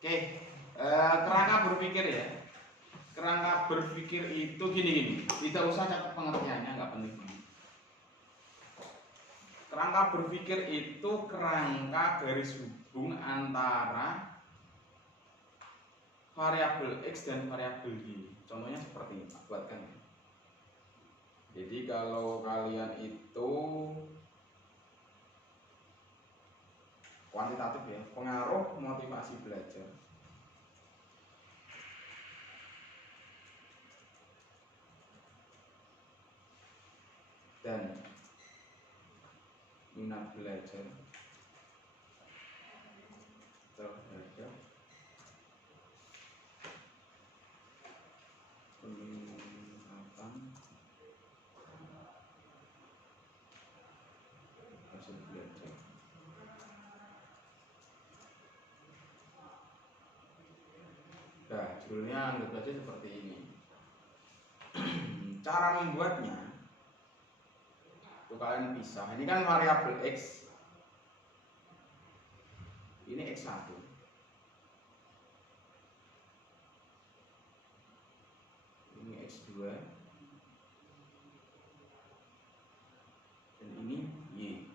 Oke, kerangka berpikir ya. Kerangka berpikir itu gini-gini. Tidak usah catat pengertiannya, nggak penting. Kerangka berpikir itu kerangka garis hubung antara variabel X dan variabel Y. Contohnya seperti ini, Pak, buatkan. Jadi kalau kalian itu kuantitatif ya, pengaruh motivasi belajar dan minat belajar terhadap peningkatan hasil belajar. Nah, judulnya anggap saja seperti ini. Cara membuatnya itu kalian pisah. Ini kan variabel X, ini X1, ini X2, dan ini Y.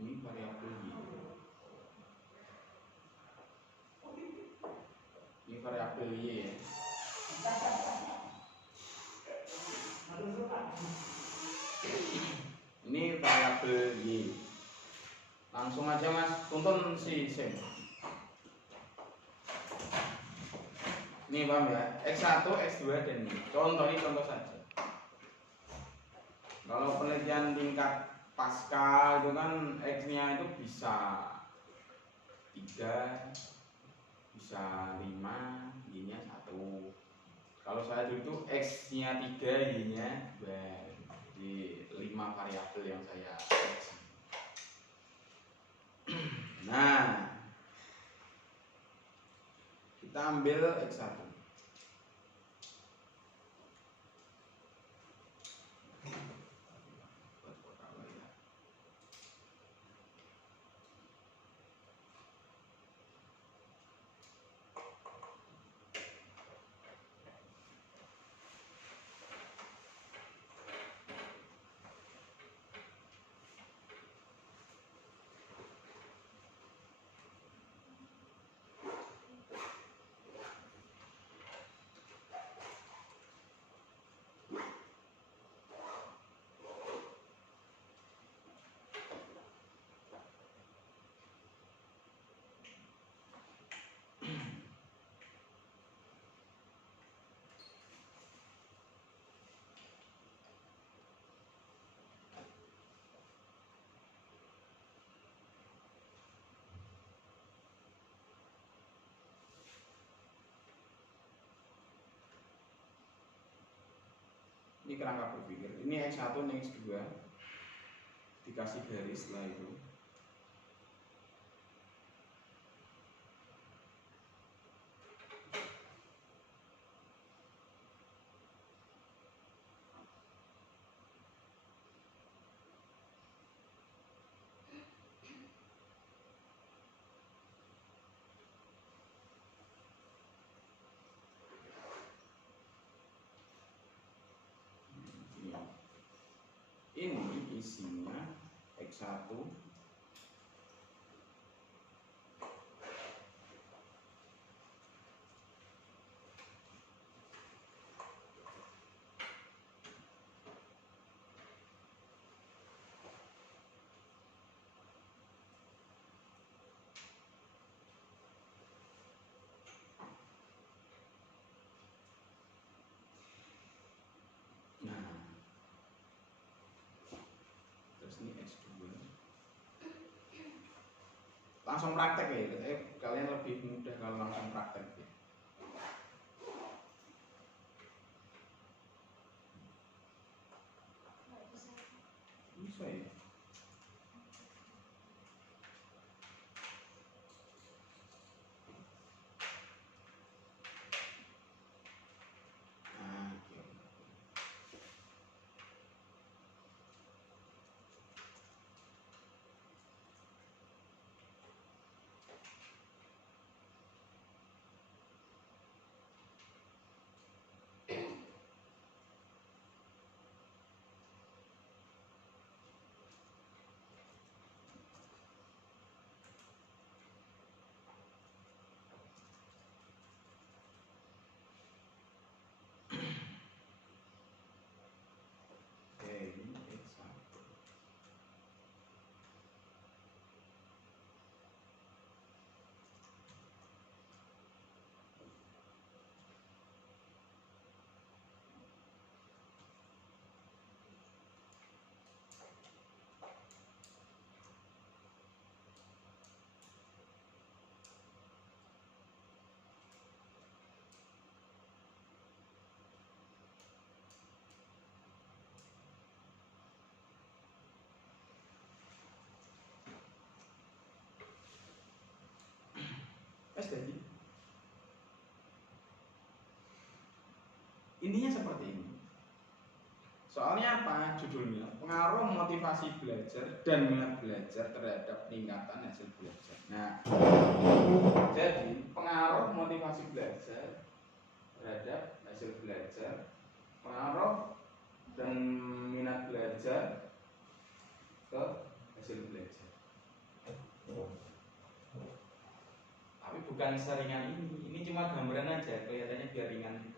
Ini variabel Y. Ini variabel Y ya. Ini variabel Y. Langsung aja Mas, tuntun si Sim. Ini paham ya? X1, X2 dan Y. Contoh ini contoh saja. Kalau penelitian tingkat pasca itu kan X-nya itu bisa 3, bisa 5, Y-nya 1. Kalau saya dulu itu X-nya 3, Y-nya 2. Di 5 variabel yang saya seleksi. Nah, kita ambil X1. Ini kerangka berpikir. Ini X1, ini X2. Dikasih garis setelah itu. Ini isinya X1, langsung praktek ya, katanya kalian lebih mudah kalau langsung praktek ya. Bisa ya. Nah, Soalnya apa? Judulnya pengaruh motivasi belajar dan minat belajar terhadap peningkatan hasil belajar. Nah, jadi pengaruh motivasi belajar terhadap hasil belajar, pengaruh dan minat belajar ke hasil belajar. Tapi bukan seringan ini cuma gambaran aja, kelihatannya biar ringan.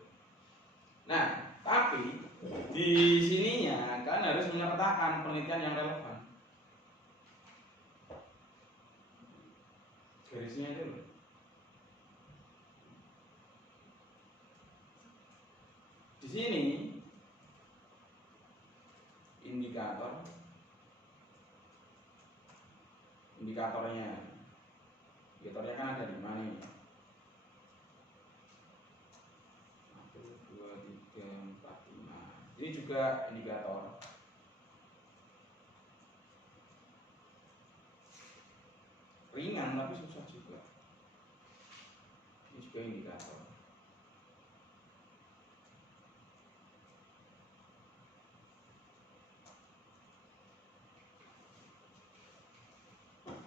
Nah, tapi di sininya kan harus menyertakan penelitian yang relevan. Garisnya itu loh. Di sini indikatornya kan ada 5 nih. 1, 2, 3, 4, 5. Ini juga indikator. Ringan tapi susah juga. Ini juga indikator.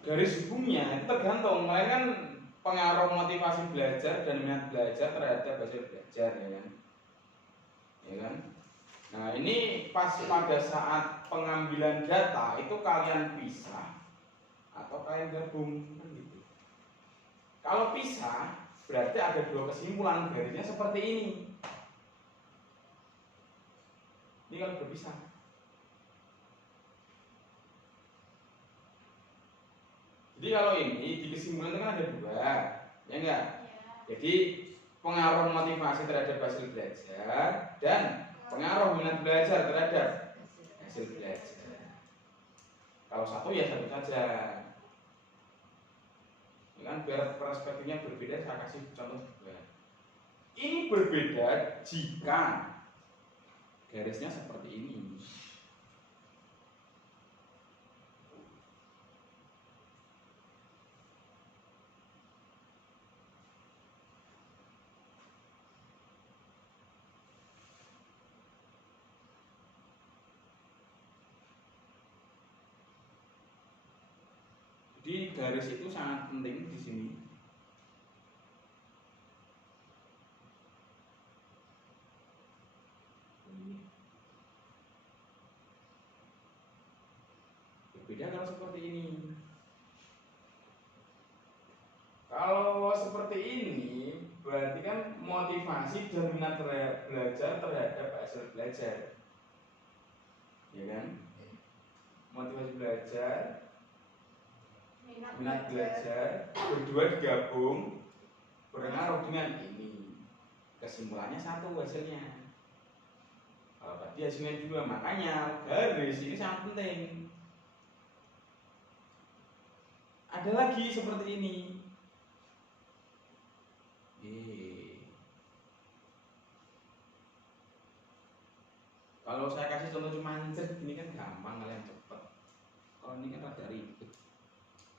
Garis hubungnya itu tergantung, kan pengaruh motivasi belajar dan minat belajar terhadap hasil belajar, ya kan? Nah, ini pas pada saat pengambilan data itu kalian pisah atau kalian gabung, kan gitu. Kalau pisah berarti ada 2 kesimpulan, garisnya seperti ini. Ini kalau berpisah. Jadi kalau ini di kesimpulan itu kan ada 2, ya enggak? Jadi pengaruh motivasi terhadap hasil belajar dan pengaruh minat belajar terhadap hasil belajar. Kalau satu ya satu saja. Ya kan biar perspektifnya berbeda, saya kasih contoh juga. Ini berbeda jika garisnya seperti ini. Jadi garis itu sangat penting di sini. Berbeda kalau seperti ini. Kalau seperti ini berarti kan motivasi dan minat belajar terhadap hasil belajar, ya kan? Motivasi belajar, minat belajar, berdua digabung berpengaruh dengan ini. Kesimpulannya satu hasilnya. Kalau tadi hasilnya 2, makanya garis ini sangat penting. Ada lagi seperti ini. Kalau saya kasih contoh cuma anjir, ini kan gampang, kalian cepet. Kalau ini kan agak ribet,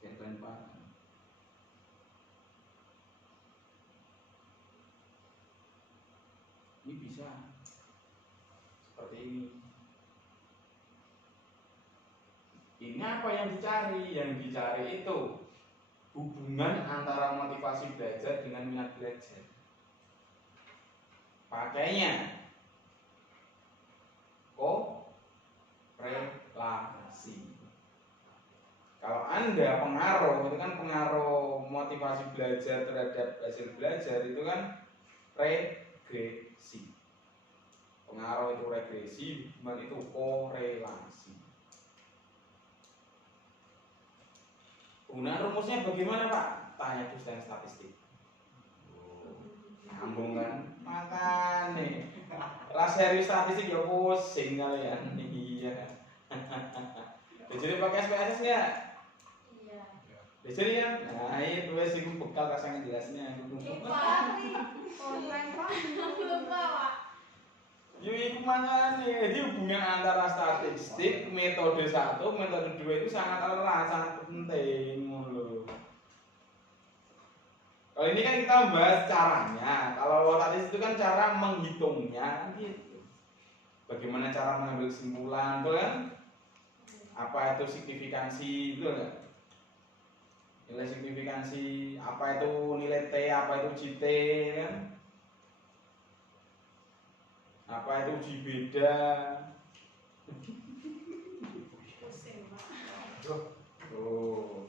kayak kalian paham. Ini bisa seperti ini. Ini apa yang dicari? Yang dicari itu hubungan antara motivasi belajar dengan minat belajar. Pakainya korelasi. Kalau Anda pengaruh, itu kan pengaruh motivasi belajar terhadap hasil belajar itu kan regresi. Pengaruh itu regresi, hubungan itu korelasi. Penggunaan rumusnya bagaimana, Pak? Tanya dosen statistik. Nyambung kan? Makanya raseri statistik ya pusing kalian. Iya. Jadi pakai SPSS ya? Iya. Jadi kan, nah itu wes iku bekal kasang jelasnya. Online Pak. Lupa, Pak. Yo iku makanya, jadi hubungan antara statistik metode 1, metode 2 itu sangat erat, sangat penting loh. Kalau ini kan kita membahas caranya. Kalau statistik itu kan cara menghitungnya gitu. bagaimana cara mengambil kesimpulan, betul kan? Apa itu signifikansi, betul kan? Nilai signifikansi, apa itu nilai T, apa itu JT, kan? Apa itu uji beda? Pusing, Pak. Oh,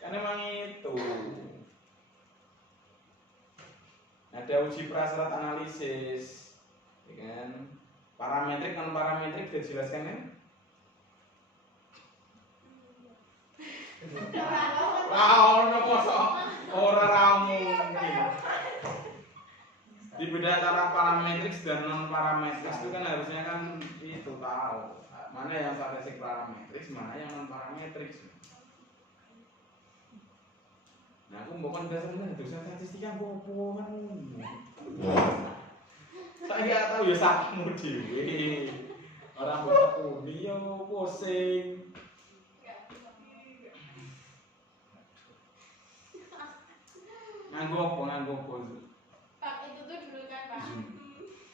kan emang itu. Ada uji prasyarat analisis, ya kan? Parametrik non parametrik sudah dijelaskan kan? Ono kosong ora ra mungkin. Di beda antara parametrik dan non parametrik itu kan harusnya kan itu tahu mana yang statistik parametrik, mana yang non parametrik. Nah, aku bukan dasarnya dosen statistika gopo kan. Saya nggak tahu ya sakmu dewe. Orang bahasa puni yo pusing. Nganggo apa? Pak, itu tuh dulu kan, Pak. Zoom.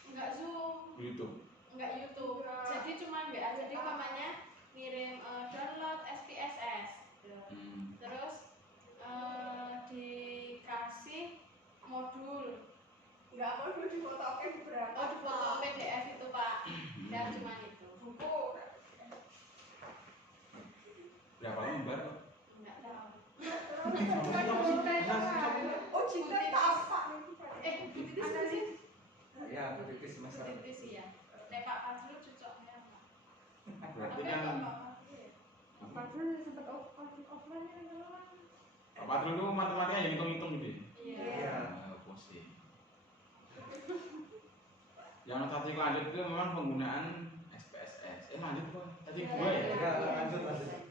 Enggak Zoom, YouTube. enggak YouTube. Jadi cuma WA. Jadi umpamanya ngirim download SPSS. Terus dikasih modul. Enggak modul difotokin berapa? Oh, difoto PDF itu, Pak. Dan cuma itu. Buku. Berapa lembar? Enggak tahu. Oh, cinta tak apa nih? Butitis apa sih? Ya, butitis semester. Butitis ya. Nek Pak Fadlul cocoknya apa? Berarti Apa kan ya, Pak Fadlul ya? Padahal sempat offline kan teman. Pak Padrul itu matematika yang hitung-hitung gitu. Iya. Pusing. Yang tadi lanjut itu memang penggunaan SPSS. Lanjut kok. Tadi Iya, dua ya. Ya, lanjut. Lanjut SPSS.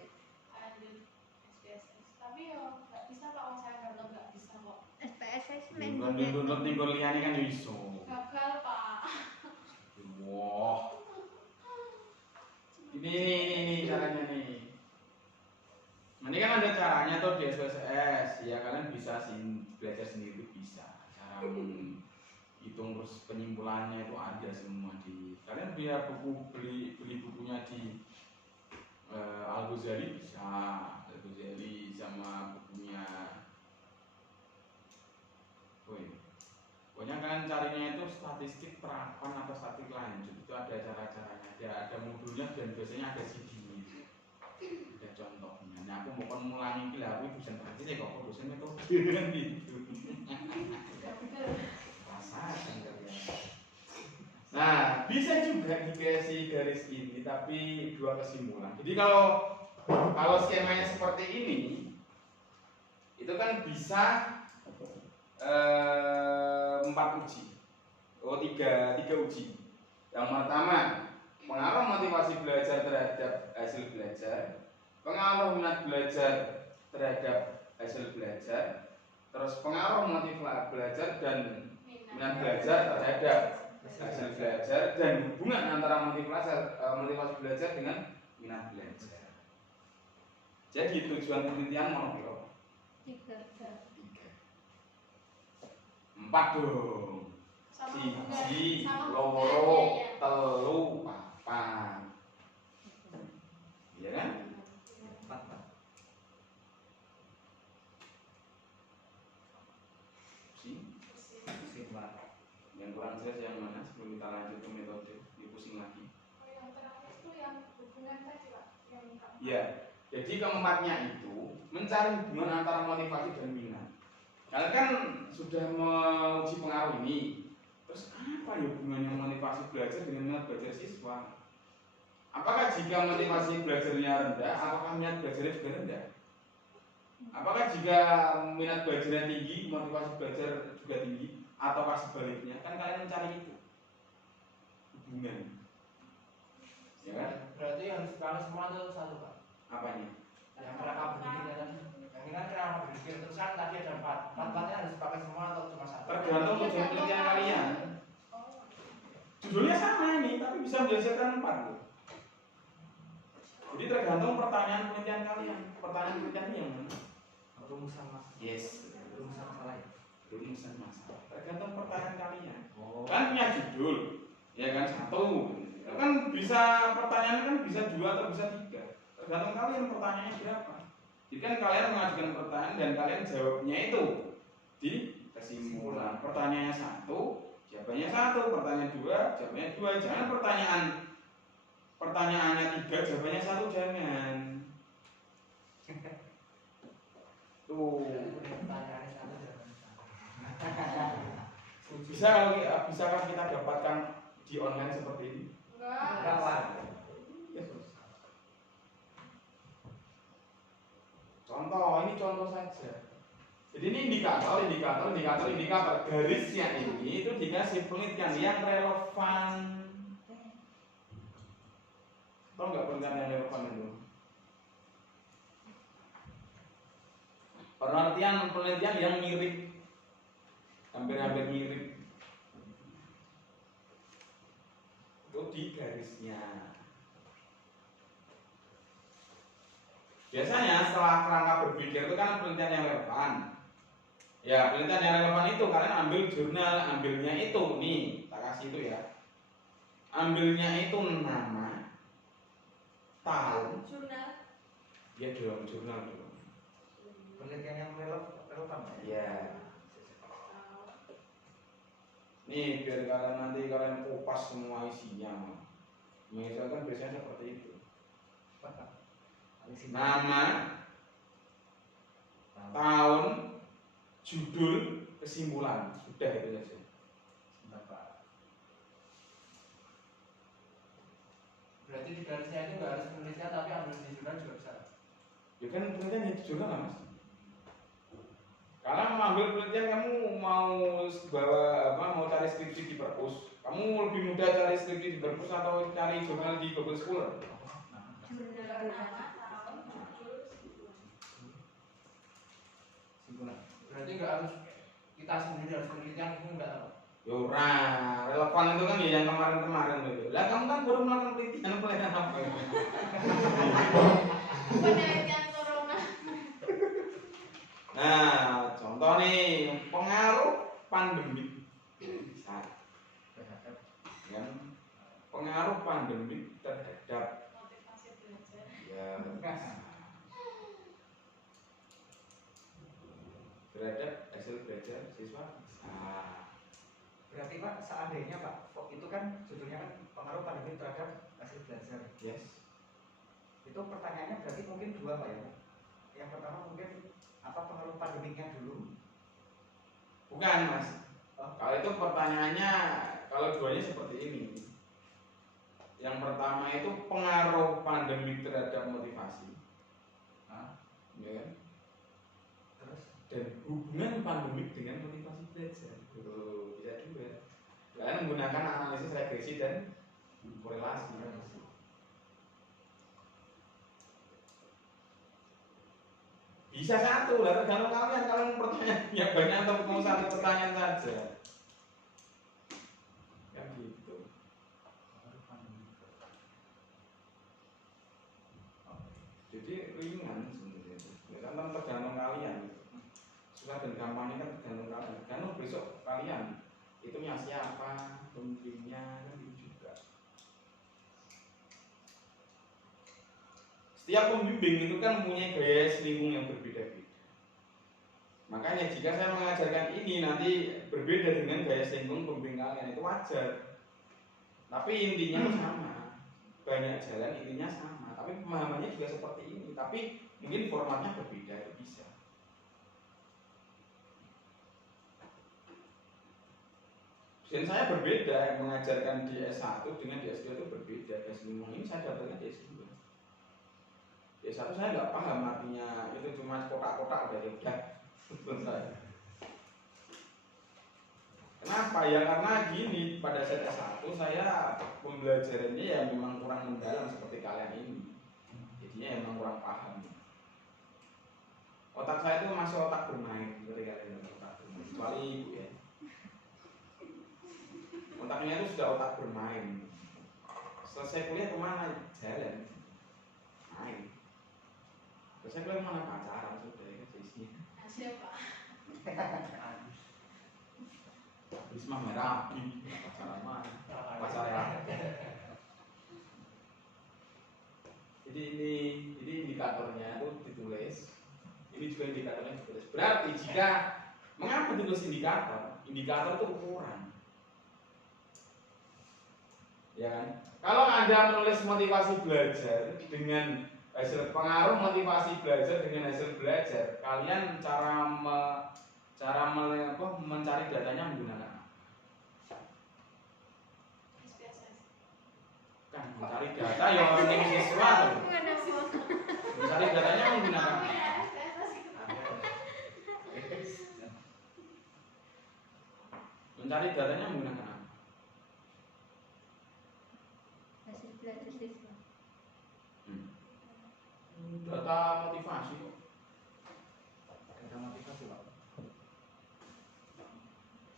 Tapi ya nggak bisa Pak, orang saya download nggak bisa kok. SPSS Download nih liane kan iso. Gagal Pak. Wah. Ini caranya nih. Ini kan ada caranya tuh di SPSS. Ya kalian bisa belajar sendiri bisa. Cara hitung terus penyimpulannya itu ada semua di. Kalian bisa beli bukunya di Al-Ghazali bisa, Al-Ghazali sama bukunya. Pokoknya kalian carinya itu statistik terapan atau statistik lanjut itu ada cara-caranya, ada modulnya dan biasanya ada CD-nya, ada contohnya. Nah aku mau mengulangi gila, aku dosen praktis ya kok dosen metode kan gitu. Rasakan kalian. Nah bisa juga dikasih garis ini tapi dua kesimpulan. Jadi kalau skemanya seperti ini, itu kan bisa 4 uji. Oh, tiga uji. Yang pertama, pengaruh motivasi belajar terhadap hasil belajar, pengaruh minat belajar terhadap hasil belajar, terus pengaruh motivasi belajar dan minat belajar terhadap hasil belajar, dan hubungan antara motivasi belajar dengan minat belajar. Jadi tujuan penelitian mau 4 dong. Siji, loro, telu, papat. Iya kan? 4. Pusing banget. Yang kurang jelas yang mana sebelum kita lanjut ke metode pusing lagi. Oh, yang terakhir itu yang hubungan tadi Pak, yang Ya, jadi keempatnya itu mencari hubungan antara motivasi dan minat. Kalian kan sudah menguji pengaruh ini. Terus apa ya hubungannya motivasi belajar dengan minat belajar siswa? Apakah jika motivasi belajarnya rendah, apakah minat belajarnya juga rendah? Apakah jika minat belajarnya tinggi, motivasi belajar juga tinggi? Ataukah sebaliknya? Kan kalian mencari itu hubungan. Ya kan? Berarti harus kalau semua itu satu, Pak. Apanya? Yang kerangka berpikirnya tadi. Yang ini kan kerangka berpikir, terus kan tadi ada 4. 4-4-nya harus pakai semua atau cuma satu? Tergantung tujuan penelitian kalian. Judulnya sama ini, tapi bisa menghasilkan 4 loh. Jadi tergantung pertanyaan penelitian kalian. Pertanyaan penelitian yang mana? Rumusan Mas. Yes. Rumusan masalah ya? Rumusan masalah. Tergantung pertanyaan kalian. Oh. Kan punya judul, ya kan 1. Kan bisa pertanyaan kan bisa 2 atau bisa 3. Tergantung kalian pertanyaannya berapa. Jadi kan kalian mengajukan pertanyaan dan kalian jawabnya itu di kesimpulan. Pertanyaannya 1, jawabannya 1. Pertanyaan 2, jawabannya 2. Jangan pertanyaannya 3, jawabannya 1, jangan. Tuh. Bisakah kita dapatkan di online seperti ini? Enggak. Ya, contoh, ini contoh saja. Jadi ini indikator. Garisnya ini itu dikasih penelitian yang relevan. Tahu nggak penelitian yang relevan itu? Penelitian yang mirip, hampir mirip. Itu di garisnya. Biasanya setelah kerangka berpikir itu kan penelitian yang relevan. Ya, penelitian yang relevan itu kalian ambil jurnal, ambilnya itu nih, tak kasih itu ya. Ambilnya itu nama, tahun. Jurnal. Ya dong, jurnal dong. Penelitian yang relevan. Ya. Nih biar kalian kupas semua isinya. Misalkan biasanya seperti itu. Nama, tahun, judul, kesimpulan. Sudah itu saja. Berarti di garisnya itu nggak harus penelitian tapi ambil di jurnal juga bisa. Ya kan penelitian di jurnal lah mas. Karena mengambil penelitian kamu mau cari skripsi di perpus, kamu lebih mudah cari skripsi di perpus atau cari jurnal di Google Scholar? Jurnal nama, tahun, judul, Simpulan. Berarti nggak harus kita sendiri harus penelitian itu nggak tahu. Yora, relevan itu kan ya yang kemarin itu. Lah kamu kan baru melakukan penelitian apa ya? penelitian corona. Nah, contoh nih pengaruh pandemi. Kan pengaruh pandemi terhadap Motivasi belajar. ya terhadap hasil belajar siswa. Berarti Pak, seandainya Pak, itu kan judulnya kan pengaruh pandemi terhadap hasil belajar. Yes. Itu pertanyaannya berarti mungkin 2 Pak ya. Yang pertama mungkin apa pengaruh pandemiknya dulu? Bukan mas. Kalau itu pertanyaannya, kalau duanya seperti ini. Yang pertama itu pengaruh pandemi terhadap motivasi. Ya kan? Terus Dan hubungan pandemi dengan motivasi belajar. Bisa juga. Kalian menggunakan analisis regresi dan korelasi. Bisa satu, lah tergantung kalian pertanyaannya banyak atau mau satu pertanyaan saja. Kan gitu. Jadi ringan sebenarnya itu. Ya kan tergantung kalian. Susah dan gampangnya kan tergantung kalian. Tergantung besok kalian itu siapa, pemimpinnya kan gitu juga. Setiap pembimbing itu kan mempunyai gaya selingkuh yang berbeda-beda. Makanya jika saya mengajarkan ini nanti berbeda dengan gaya selingkuh pembimbing kalian itu wajar. Tapi intinya sama. Banyak jalan intinya sama. Tapi pemahamannya juga seperti ini. Tapi mungkin formatnya berbeda, bisa. Dan saya berbeda mengajarkan di S1 dengan di S2 itu berbeda. Gaya selingkuh ini saya dapatkan di S2. Ya satu saya nggak paham artinya itu cuma kotak-kotak udah selesai. Kenapa ya? Karena gini, pada saat S1 saya pembelajarannya ya memang kurang mendalam seperti kalian ini. Jadinya memang kurang paham. Otak saya itu masih otak bermain seperti kalian otak bermain. Kecuali ibu ya. Otaknya itu sudah otak bermain. Selesai kuliah kemana? Jalan, main. Saya kira mana pacaran sudah ya isinya. Siapa? Risma merah, pacaran mana? Pacaran. Jadi ini indikatornya itu ditulis. Ini juga indikatornya ditulis. Berarti jika mengapa ditulis indikator? Indikator itu ukuran. Ya kan? Kalau Anda menulis motivasi belajar dengan hasil pengaruh motivasi belajar dengan hasil belajar, kalian mencari datanya menggunakan apa? Kan mencari data yang orang siswa tuh. Mencari datanya menggunakan apa? Mencari datanya menggunakan apa? Hasil belajar siswa. Data motivasi kok. Ada motivasi Pak.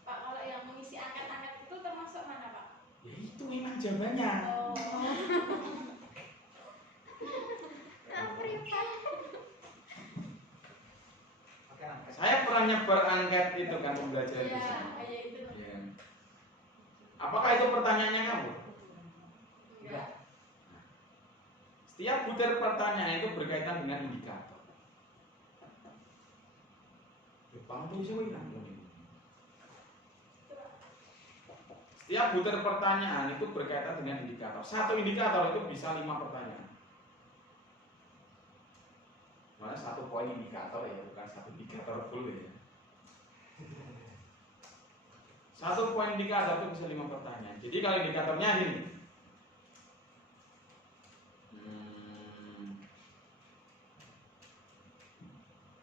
Pak, kalau yang mengisi angkat-angkat itu termasuk mana Pak? Ya itu memang jawabannya. Oh. Oke, angkat. Saya pernah nyebar angket itu kan pembelajaran di Iya, sana. kayak itu. Ya. Apakah itu pertanyaannya kamu? Enggak. Setiap butir pertanyaan itu berkaitan dengan indikator. Jepang tuh bisa Setiap butir pertanyaan itu berkaitan dengan indikator. Satu indikator itu bisa 5 pertanyaan. Mana 1 poin indikator ya, bukan 1 indikator full ya. 1 poin indikator itu bisa 5 pertanyaan. Jadi kalau indikatornya gini.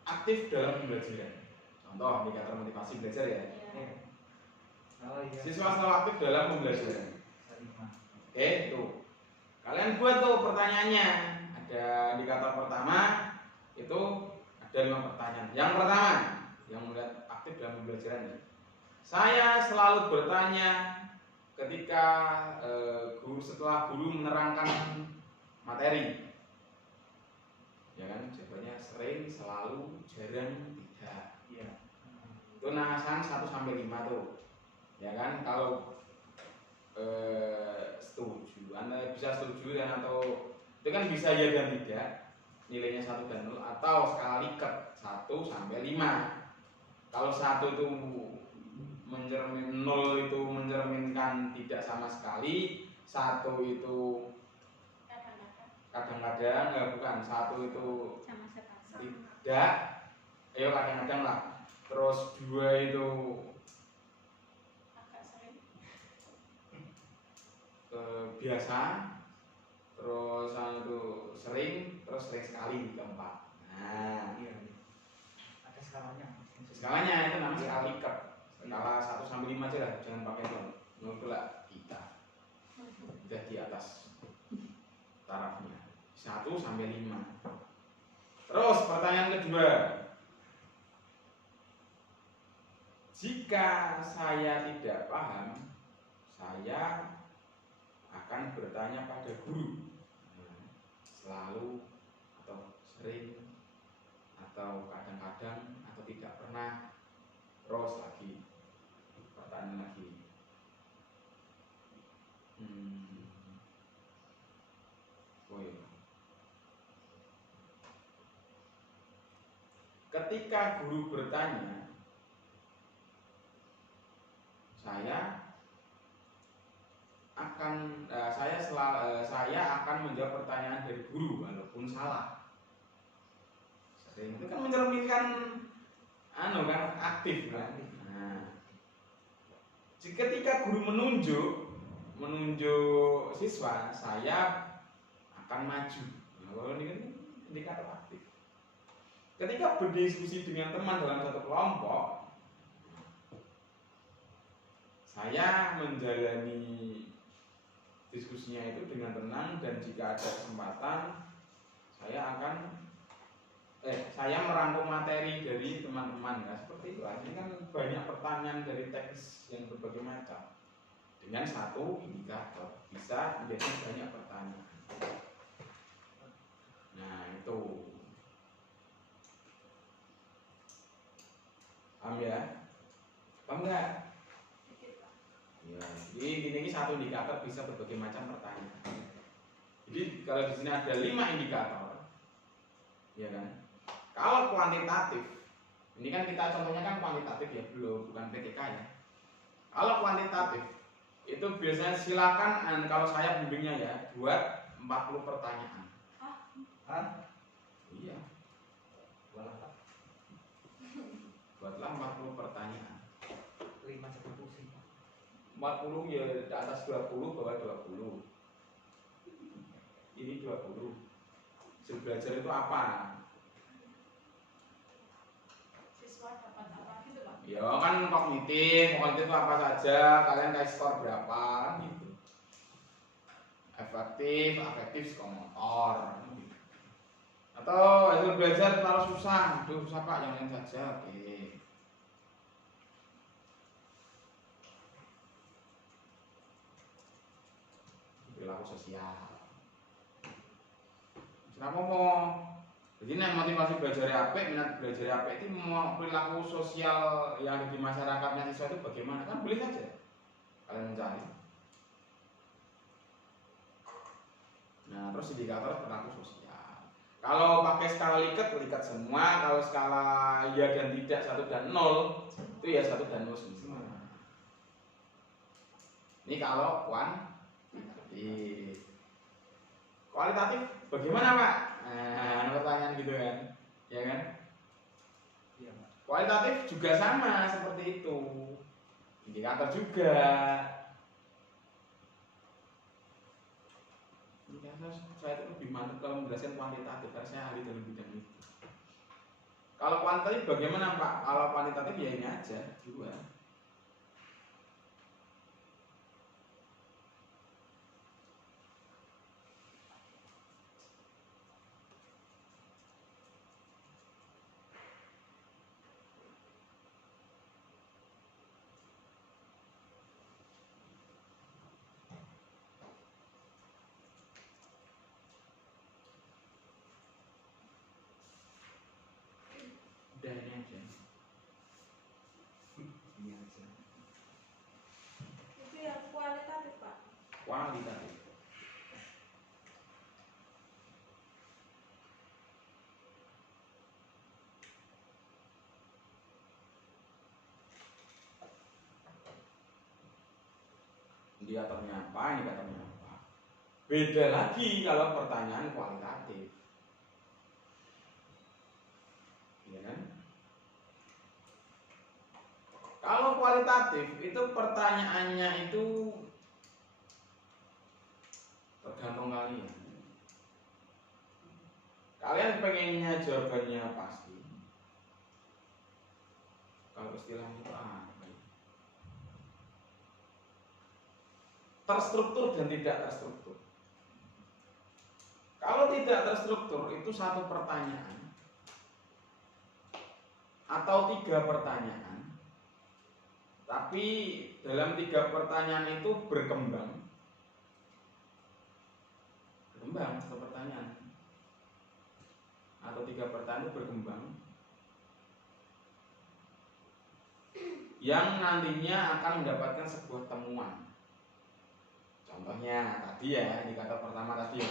Aktif dalam pembelajaran. Contoh indikator motivasi belajar ya. Iya. Oh iya. Siswa selalu aktif dalam pembelajaran. 5. Oke, itu. Kalian buat tuh pertanyaannya. Ada indikator pertama itu ada 5 pertanyaan. Yang pertama, yang melihat aktif dalam pembelajaran. Saya selalu bertanya ketika setelah guru menerangkan materi. Ya kan, jawabannya sering, selalu, jarang, tidak. Iya. Itu nasan 1 sampai 5 tuh. Ya kan, kalau setuju, Anda bisa setuju dan atau itu kan bisa ya dan tidak. Nilainya 1 dan 0 atau skala Likert 1 sampai 5. Kalau 1 itu mencermin 0 itu mencerminkan tidak sama sekali, 1 itu kadang-kadang bukan, 1 itu Sama sekali. tidak, ayo kadang-kadang lah. Terus 2 itu Agak sering. biasa, terus 1 sering, terus sering sekali keempat. Nah, Iya. Ada skalanya. skalanya itu namanya skala Likert. Skala 1 sampai 5 aja lah, jangan pakai 0. 0 itu lah kita. Udah di atas tarafnya. 1 sampai 5. Terus pertanyaan kedua. Jika saya tidak paham, saya akan bertanya pada guru. Selalu atau sering atau kadang-kadang atau tidak pernah. Terus lagi pertanyaan lagi. Oh iya. Ketika guru bertanya, saya akan menjawab pertanyaan dari guru walaupun salah. Sering itu kan mencerminkan aktif kan. Nah, ketika guru menunjuk siswa, saya akan maju. Nah, kalau ini kan indikator aktif. Ketika berdiskusi dengan teman dalam satu kelompok, saya menjalani diskusinya itu dengan tenang dan jika ada kesempatan saya merangkum materi dari teman-teman ya, seperti itu. Ini kan banyak pertanyaan dari teks yang berbagai macam. Dengan 1 indikator bisa menjadi banyak pertanyaan. Nah, itu. Paham ya? Paham nggak? Ya, jadi ini 1 indikator bisa berbagai macam pertanyaan. Jadi kalau di sini ada 5 indikator, ya kan? Kalau kuantitatif, ini kan kita contohnya kan kuantitatif ya, belum bukan PTK ya. Kalau kuantitatif itu biasanya silakan kalau saya bimbingnya ya buat 40 pertanyaan. Hah? Iya, Walah, buatlah 40 pertanyaan. 5 satu pusing. 40 ya di atas 20, bawah 20. Ini 20. Hasil belajar itu apa? Siswa dapat apa gitu Pak? Ya kan kognitif itu apa saja, kalian kasih skor berapa gitu. Efektif, afektif, psikomotor gitu. Atau hasil belajar terlalu susah, aduh susah Pak, yang lain saja, oke. Perilaku sosial. Kenapa mau? Jadi nek motivasi belajar apik, minat belajar apik itu mau perilaku sosial yang ada di masyarakatnya siswa itu bagaimana? Kan boleh saja kalian mencari. Nah, terus indikator perilaku sosial. Kalau pakai skala Likert, Likert semua. Kalau skala ya dan tidak 1 dan 0, itu ya 1 dan 0 semua. Ini kalau kuantitatif. Kualitatif bagaimana Pak? Nah, pertanyaan gitu kan, ya kan? Iya, Pak. Kualitatif juga sama seperti itu, indikator juga. Indikator saya itu lebih mantap kalau menjelaskan kuantitatif karena saya ahli dalam bidang itu. Kalau kuantitatif bagaimana Pak? Kalau kuantitatif ya ini aja, 2. Udah ini aja. Ini aja. Itu yang kualitatif Pak. Kualitatif. Indikatornya apa? Indikatornya apa? Beda lagi kalau pertanyaan kualitatif. Ya kan? Kalau kualitatif itu pertanyaannya itu tergantung kalian. Kalian pengennya jawabannya pasti. Kalau istilah itu apa? Terstruktur dan tidak terstruktur. Kalau tidak terstruktur itu satu pertanyaan atau 3 pertanyaan, tapi dalam 3 pertanyaan itu berkembang satu pertanyaan atau 3 pertanyaan itu berkembang yang nantinya akan mendapatkan sebuah temuan. Contohnya tadi ya, indikator pertama tadi ya.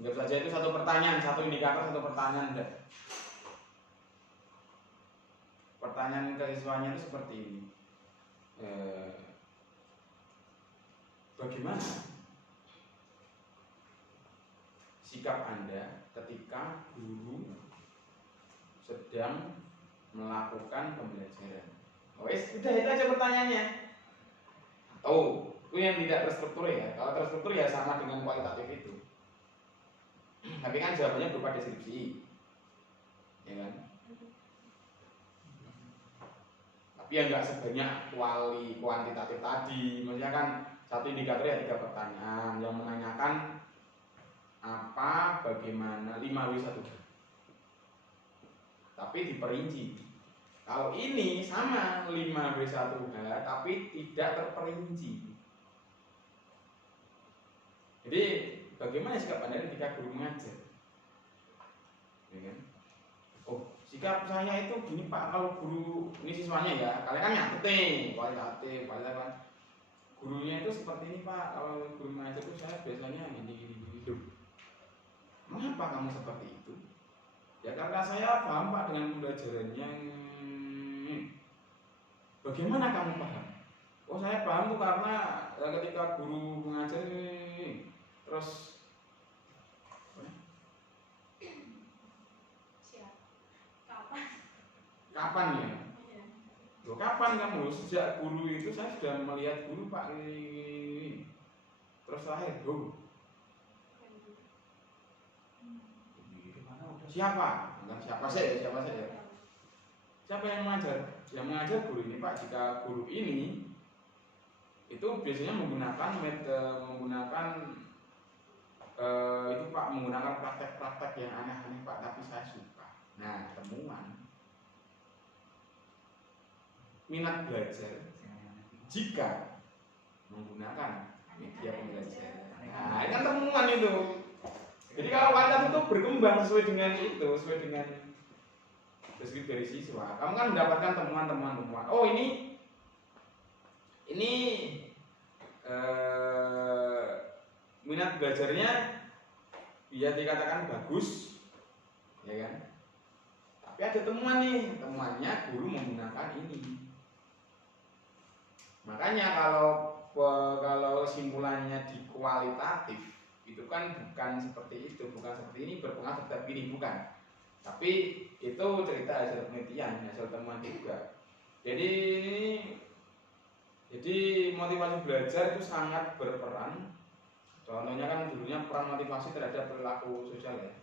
Anggap saja itu satu pertanyaan, satu indikator, satu pertanyaan. Pertanyaan ke siswanya itu seperti ini. Bagaimana sikap Anda ketika guru sedang melakukan pembelajaran? Wes, udah itu aja pertanyaannya. Atau itu yang tidak terstruktur ya. Kalau terstruktur ya sama dengan kualitatif itu. Tapi kan jawabannya berupa deskripsi, ya kan? Tapi ya nggak sebanyak kuantitatif tadi. Maksudnya kan satu indikator ya 3 pertanyaan yang menanyakan apa, bagaimana, 5W1. Tapi diperinci. Kalau ini sama 5W1H tapi tidak terperinci. Jadi bagaimana sikap Anda ketika guru mengajar? Ya kan? Oh, sikap saya itu gini Pak, kalau guru ini siswanya ya, kalian kan nyatet nih, kualitatif kan. gurunya itu seperti ini Pak, kalau guru mengajar itu saya biasanya gini hidup. Mengapa kamu seperti itu? Ya karena saya paham Pak dengan pembelajarannya. Bagaimana kamu paham? Oh saya paham tuh karena ketika guru mengajar ini, terus Siap. Kapan? kapan ya? Iya. Loh kapan kamu? Sejak guru itu saya sudah melihat guru Pak ini. Terus lahir, siapa? Enggak siapa saya. Siapa yang mengajar? Yang mengajar guru ini Pak. Jika guru ini itu biasanya menggunakan itu Pak, menggunakan praktek-praktek yang aneh-aneh Pak, tapi saya suka. Nah, temuan minat belajar jika menggunakan media pembelajaran. Nah, ini kan temuan itu. Jadi kalau kualitas itu berkembang sesuai dengan deskripsi dari siswa, kamu kan mendapatkan temuan. Oh ini minat belajarnya bisa dikatakan bagus, ya kan? Tapi ada temuan nih, temuannya guru menggunakan ini. Makanya kalau simpulannya di kualitatif itu kan bukan seperti ini berpengaruh terhadap ini, bukan. Tapi itu cerita hasil penelitian, hasil temuan juga. Jadi motivasi belajar itu sangat berperan. Contohnya kan judulnya peran motivasi terhadap perilaku sosial ya.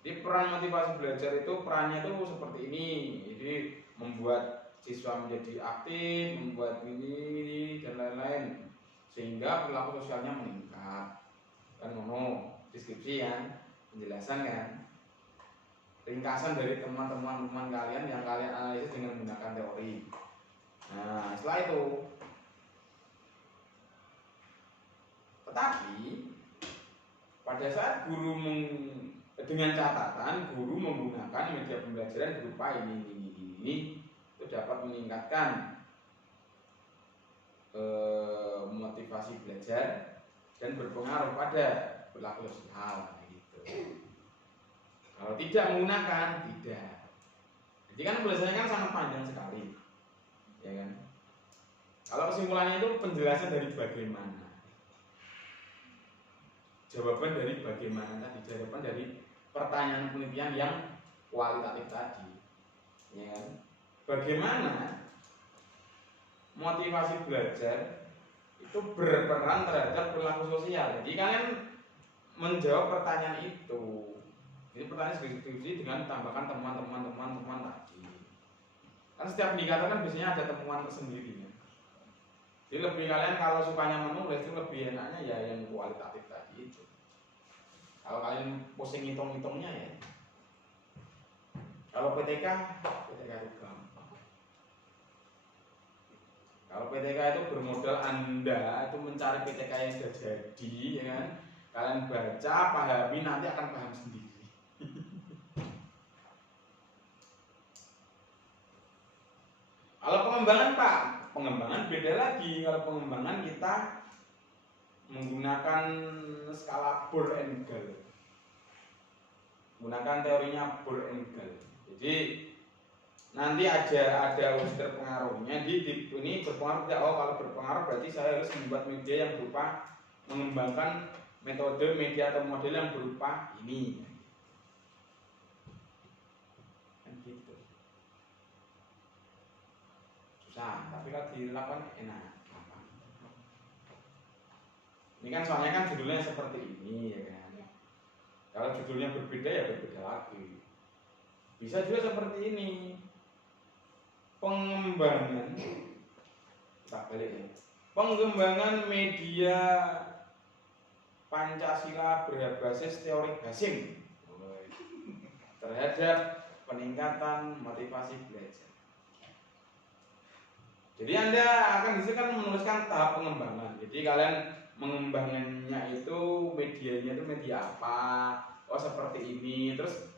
Jadi peran motivasi belajar itu perannya itu seperti ini. Jadi membuat siswa menjadi aktif, membuat ini dan lain-lain, sehingga perilaku sosialnya meningkat. Kan ngono deskripsi kan, penjelasan kan, ringkasan dari teman-teman kalian yang kalian analisis dengan menggunakan teori. Nah setelah itu, tetapi pada saat guru dengan catatan guru menggunakan media pembelajaran berupa ini itu dapat meningkatkan motivasi belajar dan berpengaruh pada perilaku sosial gitu. Kalau tidak menggunakan, tidak. Jadi kan pembelajarannya kan sangat panjang sekali, ya kan? Kalau kesimpulannya itu penjelasan dari bagaimana, jawaban dari bagaimana tadi, jawaban dari pertanyaan penelitian yang kualitatif tadi, ya kan? Bagaimana motivasi belajar itu berperan terhadap perilaku sosial. Jadi kalian menjawab pertanyaan itu. Ini pertanyaan skripsi dengan tambahkan teman-teman tadi. Kan setiap indikator kan biasanya ada temuan tersendiri. Ya. Jadi lebih kalian kalau sukanya menulis itu lebih enaknya ya yang kualitatif tadi itu. Kalau kalian pusing hitung-hitungnya ya. Kalau PTK itu gampang. Kalau PTK itu bermodal Anda itu mencari PTK yang sudah jadi, ya kan? Kalian baca, pahami, nanti akan paham sendiri. Kalau pengembangan Pak, pengembangan beda lagi. Kalau pengembangan kita menggunakan skala Bohr-Engel, menggunakan teorinya Bohr-Engel. Jadi nanti ada unsur terpengaruhnya di ini berpengaruh tidak. Oh kalau berpengaruh berarti saya harus membuat media yang berupa mengembangkan metode media atau model yang berupa ini. Kan gitu. Susah, tapi kalau dilakukan enak. Ini kan soalnya kan judulnya seperti ini ya kan. Kalau judulnya berbeda ya berbeda lagi. Bisa juga seperti ini. Pengembangan pengembangan media Pancasila berbasis teori Hasim terhadap peningkatan motivasi belajar. Jadi Anda akan disitu kan menuliskan tahap pengembangan. Jadi kalian mengembangannya itu medianya itu media apa? Oh seperti ini. Terus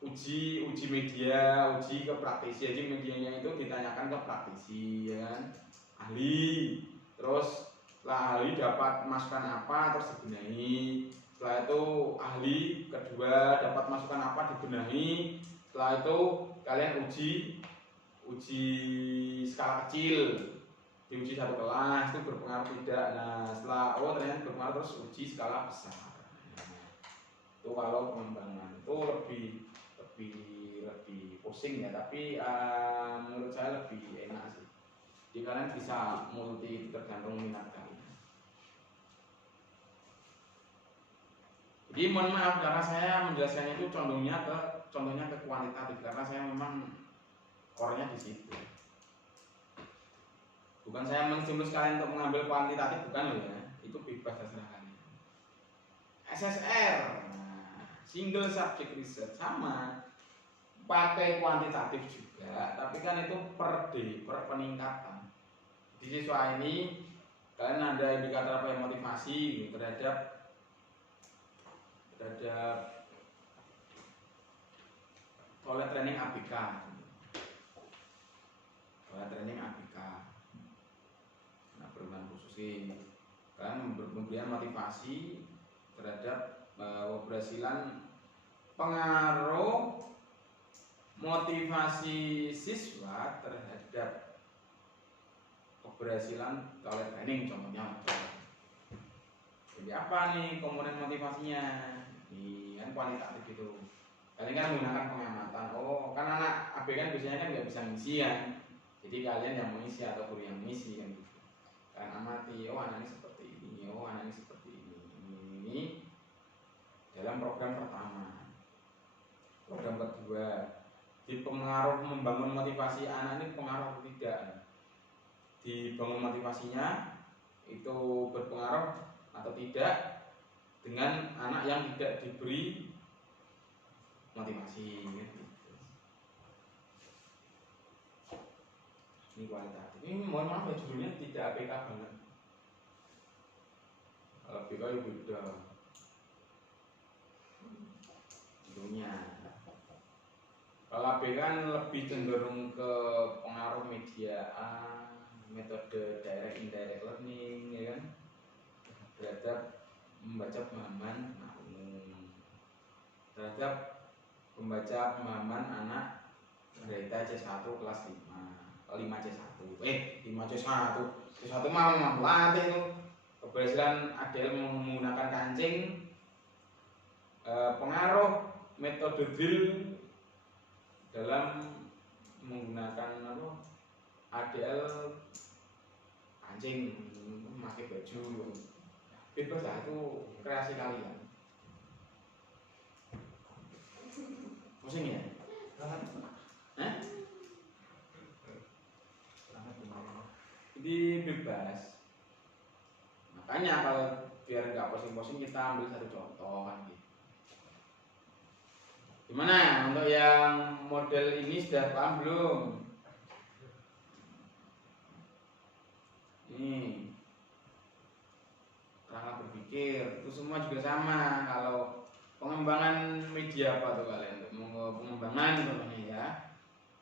uji media, uji ke praktisi. Jadi medianya itu ditanyakan ke praktisi, ya kan? Ahli. Terus Setelah ahli dapat masukan apa terus dibenahi. Setelah itu ahli kedua dapat masukan apa dibenahi. Setelah itu kalian uji skala kecil, diuji satu kelas itu berpengaruh tidak. Nah setelah ternyata berpengaruh terus uji skala besar. Nah, itu kalau pengembangan itu lebih pusing ya, tapi menurut saya lebih enak sih. Jadi kalian bisa multi tergantung minat kalian. Jadi mohon maaf karena saya menjelaskan itu contohnya ke kuantitatif karena saya memang core-nya di situ. Bukan saya menstimulus kalian untuk mengambil kuantitatif, bukan loh ya. Itu bebas terserah kalian. SSR, nah, single subject research sama pakai kuantitatif juga, tapi kan itu per day, per peningkatan. Di siswa ini kalian ada indikator apa yang motivasi terhadap toilet training ABK. Toilet training ABK. Nah, perguruan khusus ini kalian memberikan motivasi terhadap keberhasilan pengaruh motivasi siswa terhadap keberhasilan toilet training contohnya. Jadi apa nih komponen motivasinya? Ini kan kualitatif itu. Kalian kan menggunakan pengamatan. Oh, kan anak AB kan biasanya kan nggak bisa ngisi kan. Jadi kalian yang mengisi atau guru yang mengisi kan gitu. Kalian amati, oh anak ini seperti ini, oh anak ini seperti ini. Ini dalam program pertama. Program kedua, di pengaruh membangun motivasi anak ini pengaruh atau tidak? Dibangun motivasinya itu berpengaruh atau tidak dengan anak yang tidak diberi motivasi gitu. Ini kualitatif. Ini mohon maaf ya judulnya tidak APK banget. Kalau APK ya beda judulnya. Kalau APK kan lebih cenderung ke pengaruh media metode direct indirect learning ya kan, terhadap membaca pemahaman terhadap membaca pemahaman anak berita C1 kelas 5C1 C1 mah latih itu keberhasilan ADL menggunakan kancing, pengaruh metode drill dalam menggunakan ADL kancing memakai baju bebas lah, itu kreasi kalian. Pusing ya? Jadi bebas. Makanya kalau biar nggak pusing-pusing kita ambil satu contoh kan gitu. Gimana untuk yang model ini sudah paham belum? Ini kerangka berpikir itu semua juga sama. Kalau pengembangan media apa tuh kalian? Pengembangan contohnya ya,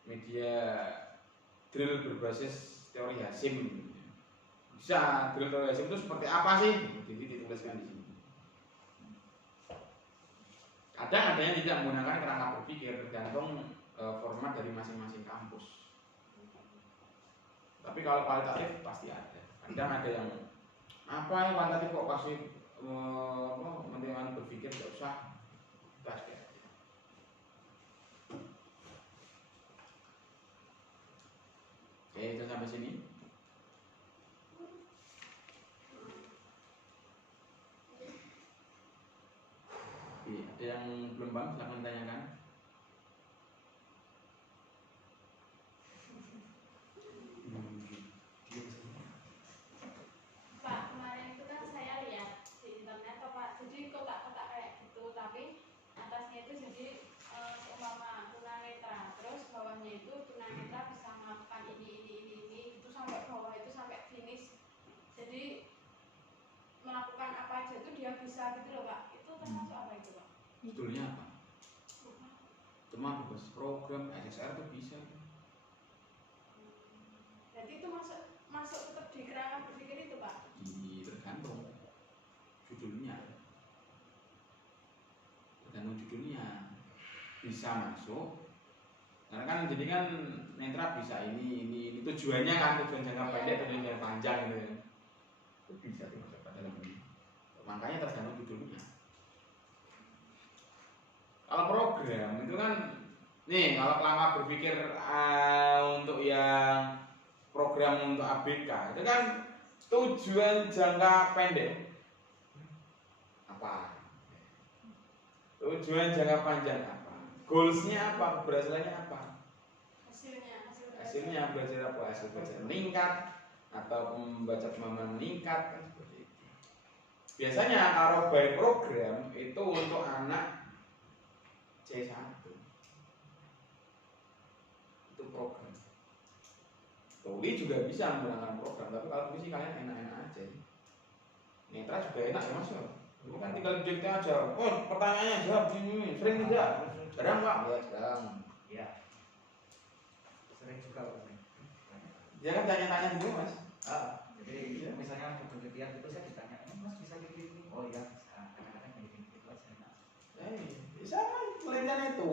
media drill berbasis teori Hasim. Bisa drill teori Hasim itu seperti apa sih? Jadi dituliskan di sini. Kadang ada yang tidak menggunakan kerangka berpikir tergantung format dari masing-masing kampus. Tapi kalau kualitatif pasti ada. Kadang ada yang apa yang kualitatif kok pasti menteri berpikir tidak usah pasti ada. Oke, itu sampai sini. Ada yang belum paham silahkan tanyakan. Pak, kemarin itu kan saya lihat di internet Pak, jadi kotak-kotak kayak gitu, tapi atasnya itu jadi seumpama tunanetra, terus bawahnya itu tunanetra bisa melakukan ini itu sampai bawah itu sampai finish. Jadi melakukan apa aja itu dia bisa gitu loh Pak. Itu termasuk apa itu Pak? Judulnya apa? Cuma bebas program SSR tuh bisa. Jadi itu masuk tetap di kerangka berpikir itu Pak? tergantung judulnya, bisa masuk. Karena kan jadi kan netra bisa ini tujuannya kan, tujuan jangka pendek, tujuan jangka panjang gitu kan. Itu bisa dimasuk ke dalam ini. Makanya tergantung judulnya. Kalau program itu kan, nih kalau lama berpikir untuk yang program untuk ABK itu kan tujuan jangka pendek apa? Tujuan jangka panjang apa? Goalsnya apa? Keberhasilannya apa? Hasilnya belajar apa? Hasil belajar meningkat atau membaca kemampuan meningkat kan seperti itu. Biasanya kalau by program itu untuk anak C1 itu program. Tuli juga bisa menggunakan program, tapi kalau tuli sih kalian enak-enak aja. Netra juga enak ya mas. Ini kan tinggal dikte aja. Oh pertanyaannya jawab ini, sering tidak? Jarang pak? Ya jarang. Ya. Sering juga Pak. Dia kan tanya-tanya dulu mas. Jadi misalnya untuk penelitian itu saya ditanya, mas bisa begini? Oh iya, bisa. Kadang-kadang begini itu aja enak. Bisa penelitian itu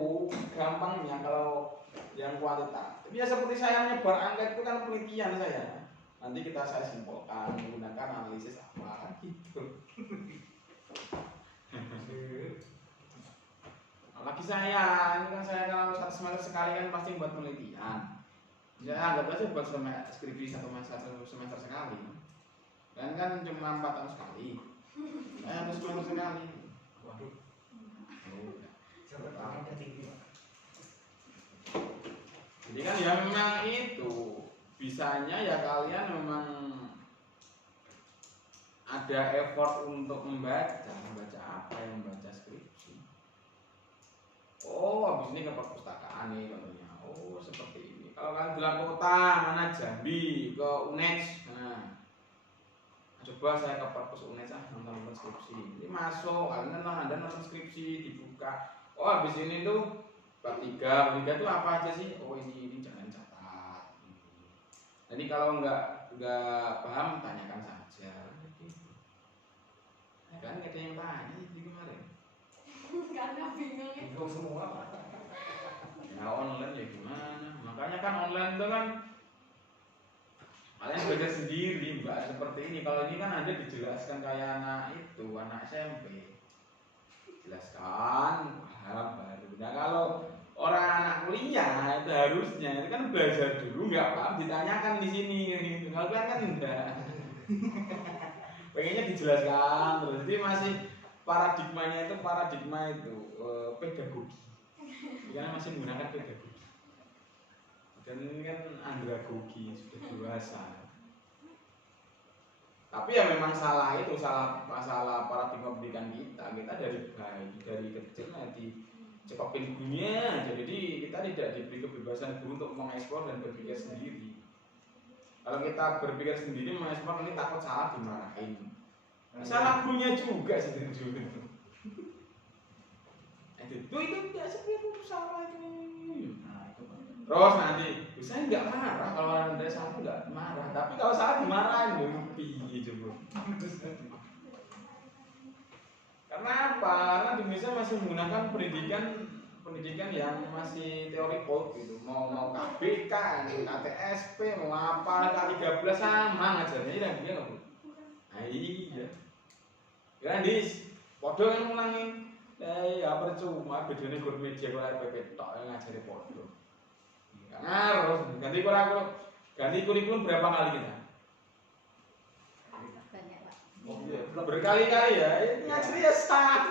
gampangnya kalau yang kuantitatif. Ya seperti saya menyebar angka itu kan penelitian saya. Nanti saya simpulkan menggunakan analisis apa gitu. Lagi saya, ini kan saya kalau satu semester sekali kan pasti buat penelitian. Saya anggap aja buat skripsi satu semester sekali. Dan kan cuma 4 tahun sekali. Saya harus semester sekali. Waduh. Jabatan tinggi Pak. Jadi kan ya memang itu bisanya ya kalian memang ada effort untuk membaca apa yang membaca skripsi. Oh habis ini ke perpustakaan nih contohnya. Oh seperti ini. Kalau kalian bilang kota mana Jambi ke UNES, nah coba saya ke perpus UNES nonton skripsi. Ini masuk, kalian Anda nonton skripsi dibuka. Oh habis ini tuh bab 3 itu apa aja sih? Oh ini jangan catat. Jadi kalau nggak paham tanyakan saja. Kan nggak ada yang tanya jadi kemarin. Karena bingung itu. Bingung semua Pak. Ya online ya gimana? Makanya kan online itu kan kalian belajar sendiri mbak seperti ini. Kalau ini kan Anda dijelaskan kayak anak SMP. Jelaskan paham baru. Nah kalau orang anak kuliah itu harusnya itu kan belajar dulu nggak paham ditanyakan di sini gitu. Kalau kalian kan enggak. Pengennya dijelaskan terus. Jadi masih paradigma itu pedagogi. Karena masih menggunakan pedagogi. Dan ini kan andragogi sudah dewasa. Tapi ya memang salah masalah paradigma pendidikan kita dari kecil dicekokin gurunya. Jadi kita tidak diberi kebebasan guru untuk mengeksplor dan berpikir sendiri. Kalau kita berpikir sendiri mengeksplor ini takut salah dimarahin. Salah gurunya juga sih itu. Itu tidak seperti itu salah itu. Terus nanti saya nggak marah kalau Anda salah nggak marah, tapi kalau salah dimarahin gitu bro. Karena apa? Karena di Indonesia masih menggunakan pendidikan yang masih teorikal gitu. Mau KBK, KTSP, mau apa K13 sama ngajarnya dan dia nggak. Nah iya. Grandis, podo kan ngulangin. Ya percuma bedanya guru media kalau RPP tok ngajari podo. Harus ganti kurikulum berapa kali kita? Banyak Pak. Oh iya, Berkali-kali ya, itu ngajari ya sama.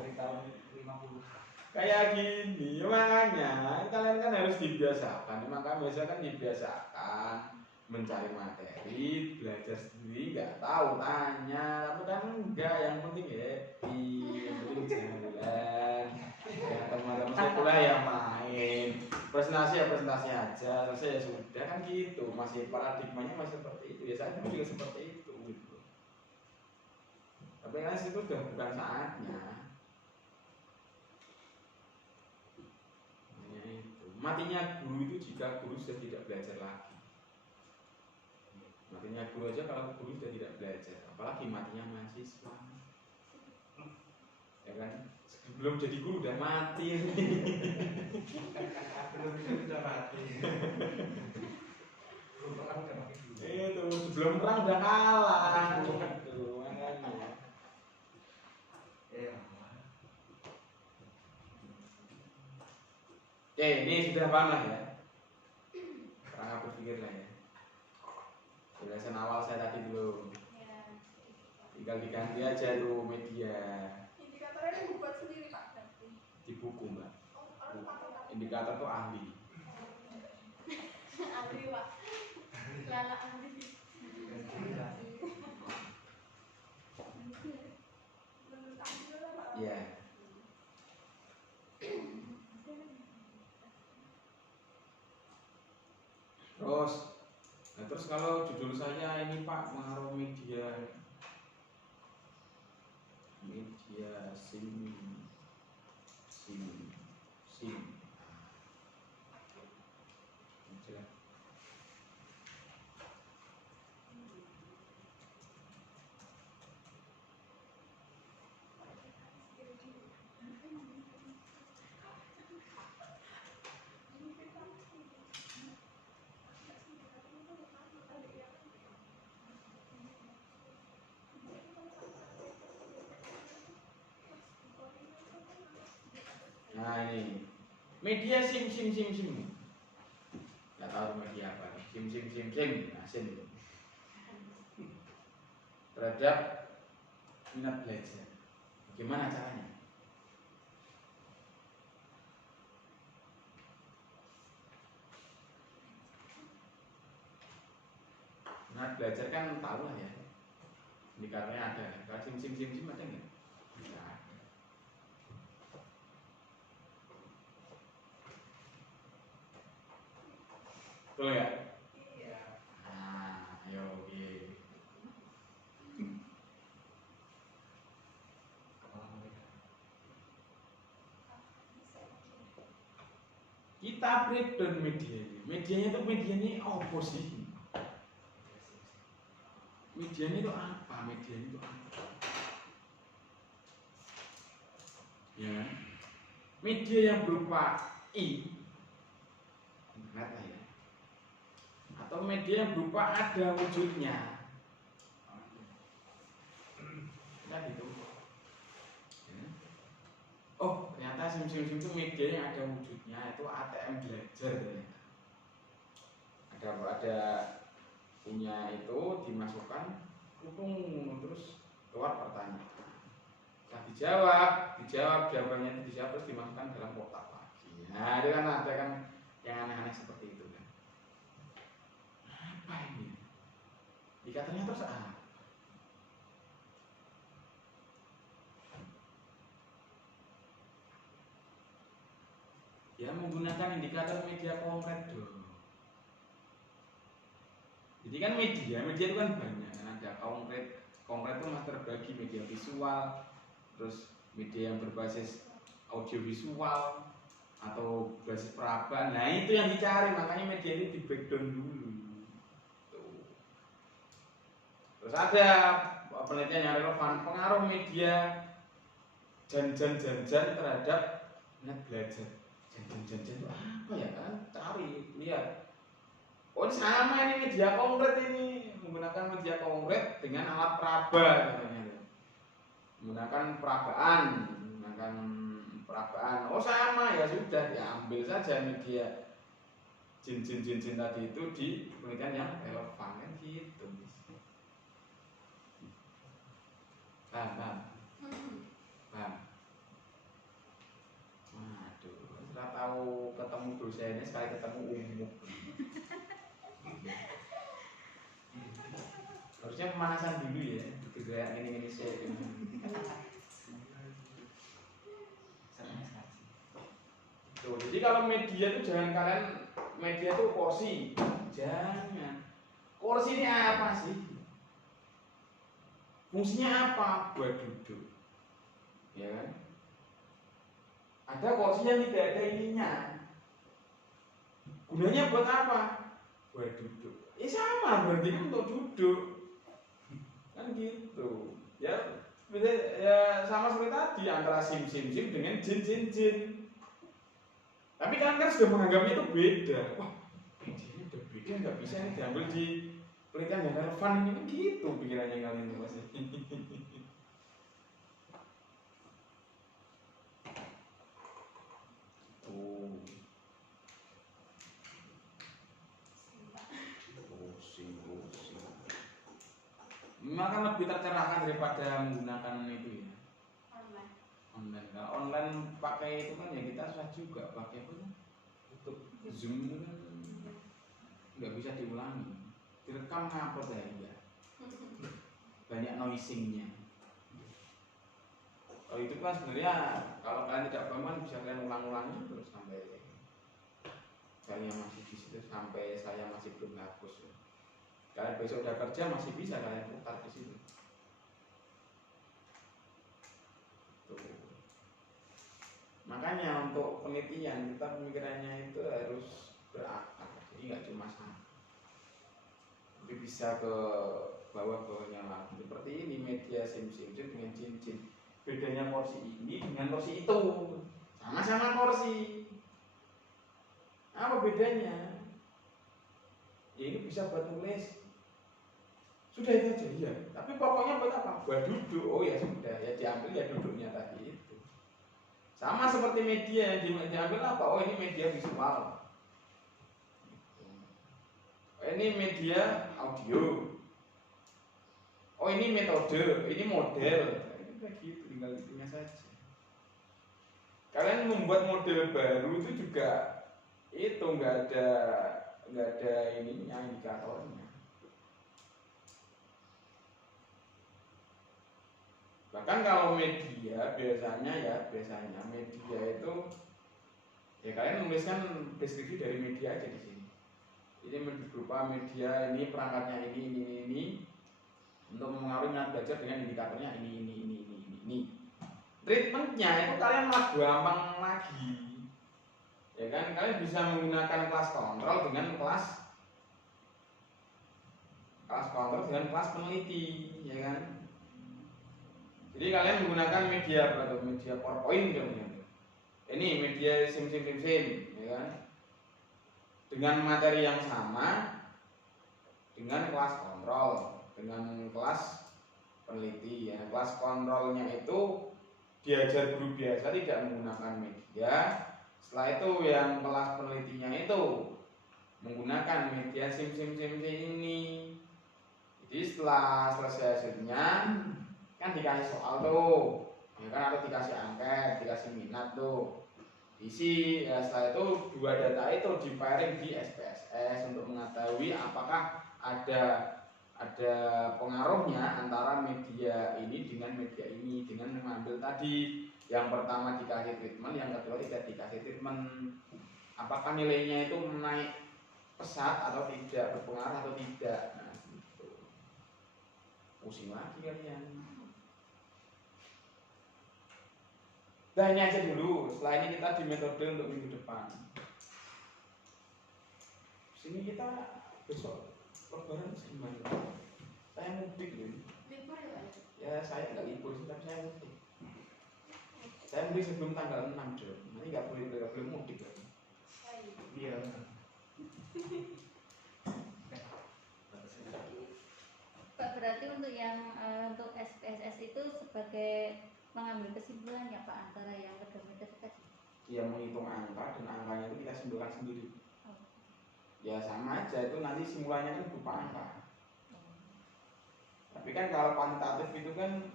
dari tahun 50. Kayak gini, makanya kalian kan harus dibiasakan. Makanya biasa kan dibiasakan mencari materi, belajar sendiri, nggak tahu tanya, tapi kan enggak. Yang penting happy, yang penting jalan. Ya teman-teman saya kuliah yang main, presentasi aja, selesai ya sudah kan gitu. Masih paradigmanya masih seperti itu. Ya saya dulu juga seperti itu. Gitu. Tapi kan itu sudah bukan saatnya. Matinya guru itu jika guru sudah tidak belajar lagi. Matinya guru aja kalau guru sudah tidak belajar, apalagi matinya mahasiswa. Ya kan? Belum jadi guru udah mati. Belum itu sudah mati. Belum pernah udah mati dulu. Itu sebelum perang udah kalah. Itu makanya. Iya. Oke, ini sudah paham lah ya. Cara berpikir lah ya. Penjelasan awal saya tadi dulu. Ya. Tinggal diganti aja tuh media Indikatornya dibuat sendiri Pak berarti. di buku mbak. Oh, harus patokan. Indikator tuh ahli. Ahli Pak. Lala ahli. Menurut ahli dulu Pak. Iya. Terus kalau judul saya ini Pak mengaruh media sim. Jelas. Nah ini media sim. Nggak tahu media apa nih. Sim. Terhadap minat belajar. Bagaimana caranya? Minat belajar kan tahu lah ya. Indikatornya ada. Kalau sim ada nggak? Nggak ada. Betul ya? Iya. Nah, ayo oke. Kita breakdown media ini. Medianya itu apa sih? Medianya itu apa? Ya. Media yang berupa internet lah ya. Atau media yang berupa ada wujudnya. Kan gitu. Ya. Oh, ternyata sim itu media yang ada wujudnya, itu ATM belajar ternyata. Ada punya itu dimasukkan terus keluar pertanyaan. Nah, jawabannya itu dijawab terus dimasukkan dalam kotak lagi. Nah, itu kan ada kan yang aneh-aneh seperti itu kan. Apa ini? Indikatornya terus apa? Ya menggunakan indikator media konkret dong. Jadi kan media itu kan banyak kan, ada konkret itu masih terbagi media visual, terus media yang berbasis audiovisual atau berbasis peraba. Nah itu yang dicari, makanya media ini di breakdown dulu. Tuh. Terus ada penelitian yang relevan pengaruh media jan terhadap minat belajar. Jan itu apa ya kan? Cari, lihat. Oh sama ini media konkret ini, menggunakan media konkret dengan alat peraba katanya. Menggunakan perabaan. Oh sama ya sudah, ya ambil saja media jin tadi itu di penelitian yang relevan kan gitu. Paham. Waduh, setelah tahu ketemu dosennya sekali ketemu umum. Harusnya pemanasan dulu ya, gitu kayak ini saya. Tuh, jadi kalau media itu jangan kalian media itu kursi, jangan. Kursi ini apa sih? Fungsinya apa? Buat duduk, ya kan? Ada kursi yang tidak ada ininya. Gunanya buat apa? Buat duduk. sama berarti kan untuk duduk kan gitu ya. Ya sama seperti tadi antara sim dengan jin. Tapi kan sudah menganggapnya itu beda. Wah, ini udah beda, nggak bisa ini diambil di penelitian yang relevan ini kan gitu pikirannya kalian itu pasti. Pusing. Memang kan lebih tercerahkan daripada menggunakan itu ya. Online. Kalau online pakai itu kan ya kita susah juga pakai apa? Untuk Zoom itu kan nggak bisa diulangi. Direkam ngapot ya. Banyak noisingnya. Kalau itu kan sebenarnya kalau kalian tidak paham kan bisa kalian ulang-ulangi terus sampai kalian masih di situ sampai saya masih belum hapus. Kalian besok udah kerja masih bisa kalian putar di situ. Tuh. Makanya untuk penelitian kita pemikirannya itu harus berakar, jadi nggak cuma sama, tapi bisa ke bawah-bawahnya lagi. Seperti ini media sim dengan cincin. Bedanya porsi ini dengan porsi itu, sama-sama porsi. Apa bedanya? Ya ini bisa buat tulis. Sudah itu aja ya. Tapi pokoknya buat apa? Buat duduk. Oh ya sudah, ya diambil ya duduknya tadi itu. Sama seperti media yang diambil apa? Oh ini media visual. Oh, ini media audio. Oh ini metode, ini model. Ini kayak gitu, tinggal itunya saja. Kalian membuat model baru itu juga itu nggak ada ininya, indikatornya. Bahkan kalau media biasanya media itu ya kalian menuliskan deskripsi dari media aja di sini. Ini berupa media ini perangkatnya ini untuk mempengaruhi minat belajar dengan indikatornya ini. Treatmentnya itu kalian malah gampang lagi. Ya kan kalian bisa menggunakan kelas kontrol dengan kelas kontrol dengan kelas peneliti, ya kan? Jadi kalian menggunakan media apa tuh? Media PowerPoint contohnya. Ini media sim, ya kan? Dengan materi yang sama, dengan kelas kontrol, dengan kelas peneliti. Ya. Kelas kontrolnya itu diajar guru biasa tidak menggunakan media. Setelah itu yang kelas penelitinya itu menggunakan media sim ini. Jadi setelah selesai hasilnya kan dikasih soal tuh, ya kan, atau dikasih angket, dikasih minat tuh, isi. Ya setelah itu dua data itu di pairing di SPSS untuk mengetahui apakah ada pengaruhnya antara media ini dengan media ini dengan mengambil tadi yang pertama dikasih treatment, yang kedua tidak dikasih treatment, apakah nilainya itu naik pesat atau tidak, berpengaruh atau tidak. Nah, gitu. Pusing lagi kalian. Nah ini aja dulu, setelah ini kita di metode untuk minggu depan. Sini kita besok lebaran gimana? Saya mudik loh. Libur ya Pak? Ya saya nggak libur sih, tapi saya mudik. Saya mudik sebelum tanggal 6 Jul. Nanti nggak boleh mudik lagi. Iya. Pak, berarti untuk yang untuk SPSS itu sebagai mengambil kesimpulan ya Pak antara yang pedometer tadi. Dia menghitung angka dan angkanya itu kita simpulkan sendiri. Ya sama aja, itu nanti simpulannya kan berupa angka. Tapi kan kalau kuantitatif itu kan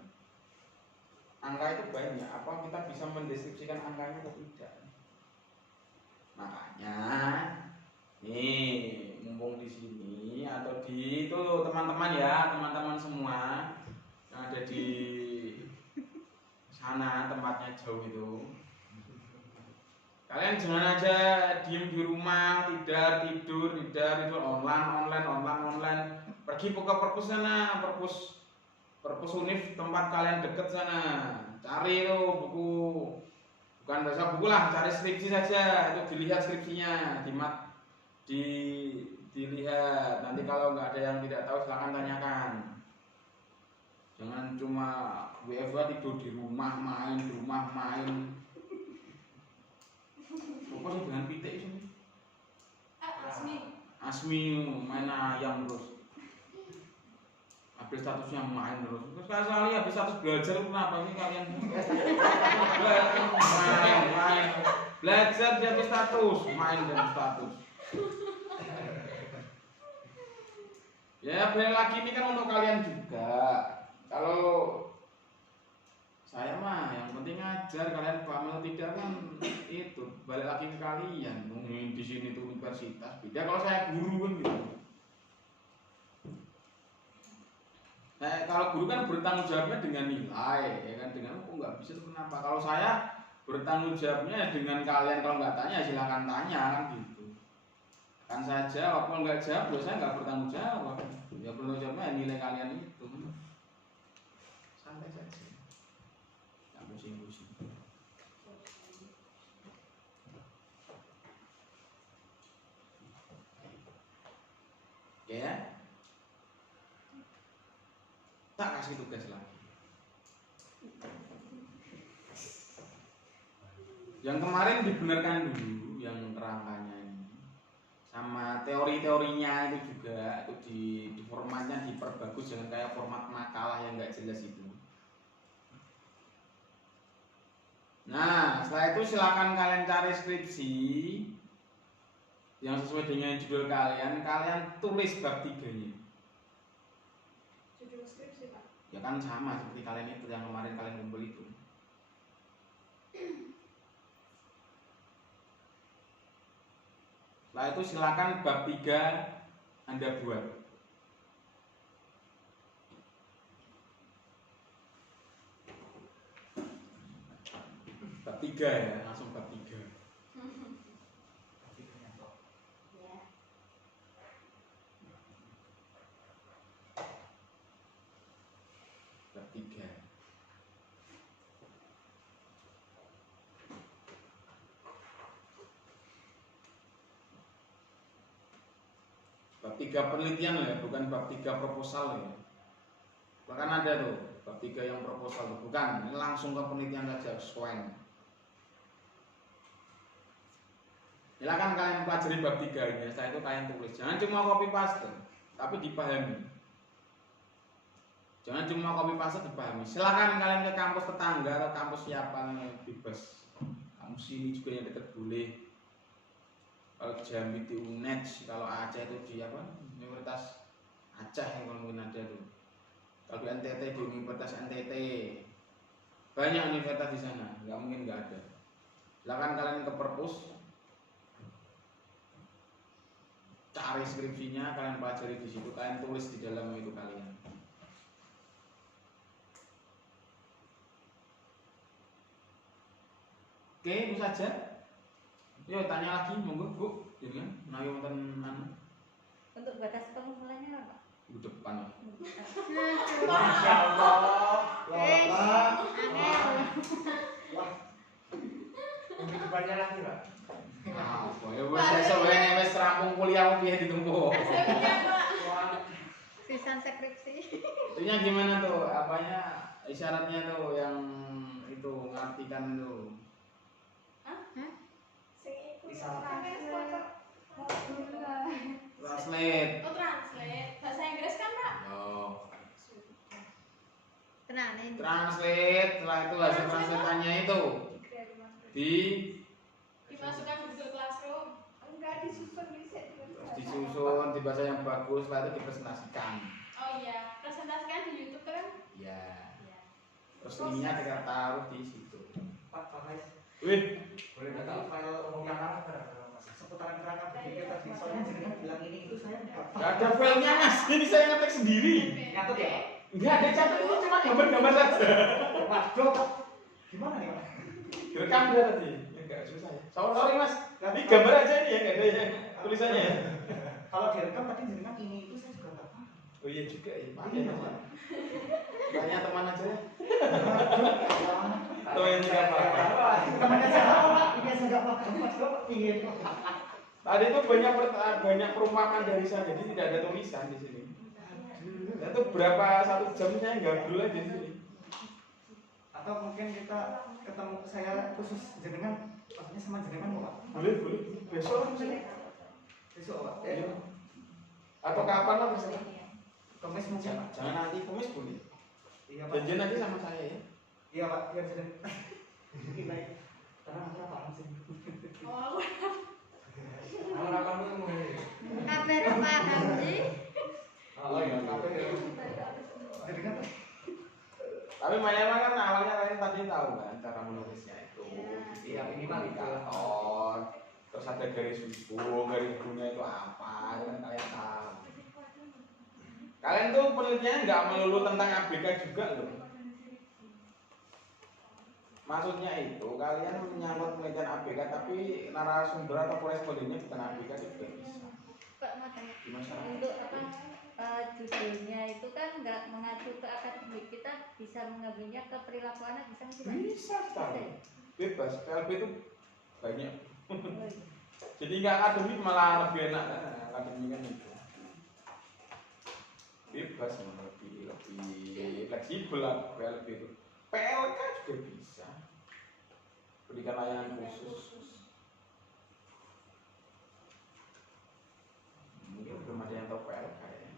angka itu banyak, apa kita bisa mendeskripsikan angkanya atau tidak. Makanya nih mumpung di sini atau di itu teman-teman ya, teman-teman semua yang ada di sana tempatnya jauh itu, kalian jangan aja diem di rumah, tidur online, pergi ke perpus sana, perpus univ tempat kalian deket sana, cari tuh buku, bukan bahasa buku lah, cari skripsi saja, itu dilihat skripsinya, dilihat. Nanti kalau nggak ada yang tidak tahu silakan tanyakan. Jangan cuma WFH tidur di rumah main. Apa sih dengan pitik itu? Asmi main ayam terus. Habis statusnya main terus. Terus kali habis status belajar kenapa sih kalian? main. Belajar jadi status, main dan status. Ya balik lagi ini kan untuk kalian juga. Kalau saya mah yang penting ngajar, kalian paham atau tidak kan itu balik lagi ke kalian. Di sini tuh universitas beda kalau saya guru kan gitu. Nah, kalau guru kan bertanggung jawabnya dengan nilai, ya kan, dengan nggak bisa itu kenapa? Kalau saya bertanggung jawabnya dengan kalian, kalau nggak tanya silakan tanya kan gitu. Kan saya jawab, kalau nggak jawab ya saya nggak bertanggung jawab. Ya bertanggung jawabnya nilai kalian itu. Santai saja, nggak pusing-pusing. Ya. Tak kasih tugas lagi. Yang kemarin dibenarkan dulu yang kerangkanya ini, sama teori-teorinya itu juga itu di formatnya diperbagus, jangan kayak format makalah yang nggak jelas itu. Nah setelah itu silakan kalian cari skripsi yang sesuai dengan judul kalian tulis bab 3-nya. Ya kan sama seperti kalian itu yang kemarin kalian kumpul itu. Setelah itu silakan bab 3 Anda buat. Bab 3 ya, langsung bab 3. Bab 3. Bab 3 penelitian ya, bukan bab 3 proposal ya. Bahkan ada tuh bab 3 yang proposal tuh, bukan, ini langsung ke penelitian saja, sesuai. Silakan kalian pelajari bab 3 ini, setelah itu kalian tulis. Jangan cuma copy paste, tapi dipahami. Jangan cuma copy paste, dipahami. Silakan kalian ke kampus tetangga atau kampus siapa bebas. Kampus ini juga yang dekat boleh. Kalau Jambi di UNED, kalau Aceh itu di apa? Universitas Aceh yang mungkin ada tuh. Kalau di NTT di Universitas NTT. Banyak universitas di sana, nggak mungkin nggak ada. Silakan kalian ke perpus, cari skripsinya, kalian pelajari di situ, kalian tulis di dalam itu kalian. Oke, itu saja. Yuk tanya lagi, monggo Bu. Jangan, naik wonten anu. Untuk batas pengumpulannya apa? Di depan. Masya Allah. Wah. Mungkin depannya lagi, Pak. Ah, ya wis sesuai wis rampung kuliah piye ditumpuk. Sisan skripsi. Itunya gimana tuh? Apanya isyaratnya tuh yang itu ngartikan tuh. Translate. Oh translate, bahasa Inggris kan Pak? Oh. Tenang ini. Translate, setelah itu hasil translatannya itu Dimasukkan ke Google Classroom. Enggak disusun bisa terus disusun di bahasa yang bagus, setelah itu dipresentasikan. Oh iya, presentasikan di YouTube kan? Ya. Iya. Terus linknya kita taruh di situ. Pak Faiz, Wih, boleh minta file yang seputaran kerangka berpikir tadi, soalnya jenengan bilang ini itu saya nggak ada filenya Mas. Ini saya ngetik sendiri. Nyatet ya, Pak? Nggak ada catat, itu cuma gambar-gambar saja. Waduh, gimana nih, Pak? Direkam dia tadi. Ya enggak susah ya. Sorry Mas. Ini gambar aja ini ya, enggak ada yang tulisannya ya. Kalau direkam tadi jenengan ini itu saya juga nggak paham. Oh iya juga ya. Ini apa? Tanya teman aja ya. Tuh yang nggak apa-apa. Temannya saya apa, Pak? Ini saya nggak paham, Mas. Kok ingin? Tadi itu banyak perumpamaan dari saya, jadi tidak ada tulisan di sini. Itu berapa 1 jam saya gabrol aja di sini. Atau mungkin kita ketemu saya khusus jenengan, maksudnya sama jenengan Pak? Boleh. Besok lah bisa. Besok Pak? Iya. Atau kapan lah bisa. Kemis mungkin Pak? Jangan nanti Kamis boleh. Iya Pak. Janjian aja sama saya ya. Iya Pak, biar jenengan. Baik. Karena aku paham sih. Oh, Kalau kamu ngomong ini. Kabar paham sih. Oh iya. Jenengan Tapi Mayama kan awalnya kalian tadi tahu kan cara menulisnya itu. Iya, minimal itu. Indikator. Terus ada garis hubung, garis hubungnya itu apa, itu kan kalian tahu. Kalian tuh penelitiannya nggak melulu tentang ABK juga loh. Maksudnya itu kalian menyangkut penelitian ABK tapi narasumber atau korespondennya bukan ABK juga bisa. Pak makanya Di masyarakat. untuk judulnya itu kan nggak mengacu ke akademik, kita bisa mengambilnya ke perilaku anak, bisa nggak sih, Pak? Bisa sekali. Bebas. PLB itu banyak. Oh, iya. Jadi nggak akademik malah lebih enak kan? Akademik kan itu. Bebas malah lebih fleksibel lah PLB itu. PLK juga bisa. Berikan layanan khusus. Mungkin belum ada yang tahu PLK ya.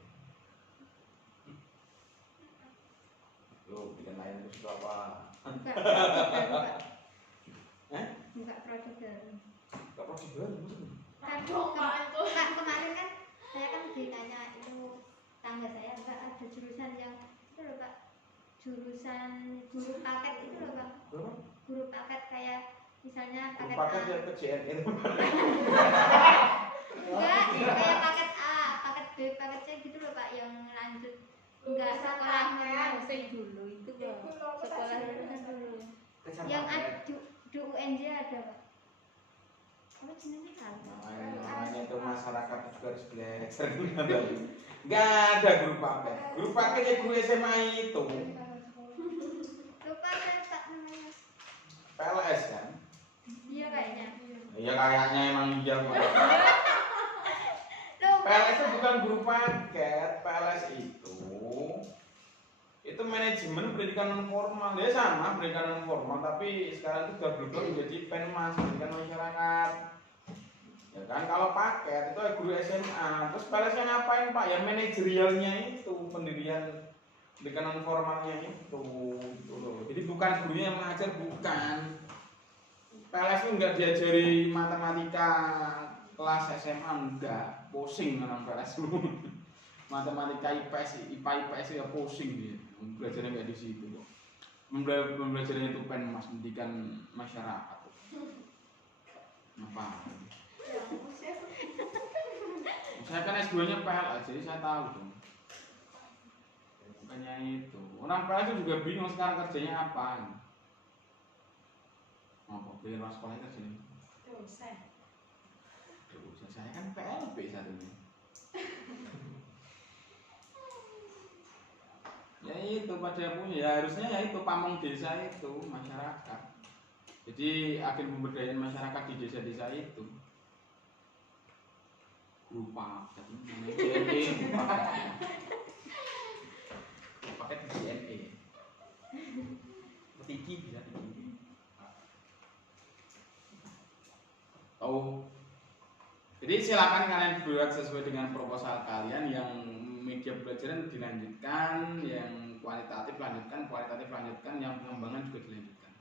Yo, berikan layanan khusus apa? Buka produk baru, Pak. Eh? Buka produk baru. Gak pernah dibayar maksudnya? aduh, Pak itu. Pak, kemarin kan saya kan ditanya itu tangga saya, Pak, ada jurusan yang itu loh Pak, jurusan guru paket itu loh Pak, Berapa? guru paket kayak misalnya paket Paket A, ya ke JNE itu. enggak, kayak paket A, paket B, paket C gitu loh Pak, yang lanjut enggak sekolah menengah dulu itu loh, sekolah menengah dulu, yang ada di UNJ ada Pak. Apa jenenge tahu? Makanya itu masyarakat juga harus belajar. Nggak ada guru paket. Guru paket ya guru SMA itu. Lupa saya Pak namanya. PLS kan? Iya kayaknya. Ya kayaknya emang iya kok. Lupa. PLS itu bukan guru paket. PLS itu manajemen pendidikan non formal. Ya sama pendidikan non formal, tapi sekarang itu sudah berubah menjadi PENMAS, pendidikan masyarakat. Ya kan kalau paket itu guru SMA. Terus PLS-nya ngapain Pak? Ya manajerialnya itu, pendirian pendidikan non formalnya itu. Jadi bukan gurunya yang mengajar, bukan. PLS itu enggak diajari matematika kelas SMA, enggak. Pusing orang PLS itu. Matematika IPS, IPA IPS ya pusing dia. Belajarnya enggak di situ kok. Membelajarnya itu PENMAS, pendidikan masyarakat. Apa? Saya kan S2-nya PLS, jadi saya tahu dong. Bukannya itu. Orang PLS itu juga bingung sekarang kerjanya apa. Apa? Bikin orang sekolah kerjanya? Dosen. Saya kan PLB satunya. Ya itu pada punya, ya harusnya ya itu pamong desa itu masyarakat. Jadi agen pemberdayaan masyarakat di desa-desa itu. Guru paket, JNE paket di JNE. Tiki bisa tiki. Oh, jadi silakan kalian buat sesuai dengan proposal kalian. Yang media pembelajaran dilanjutkan, yang kualitatif lanjutkan, yang pengembangan juga dilanjutkan.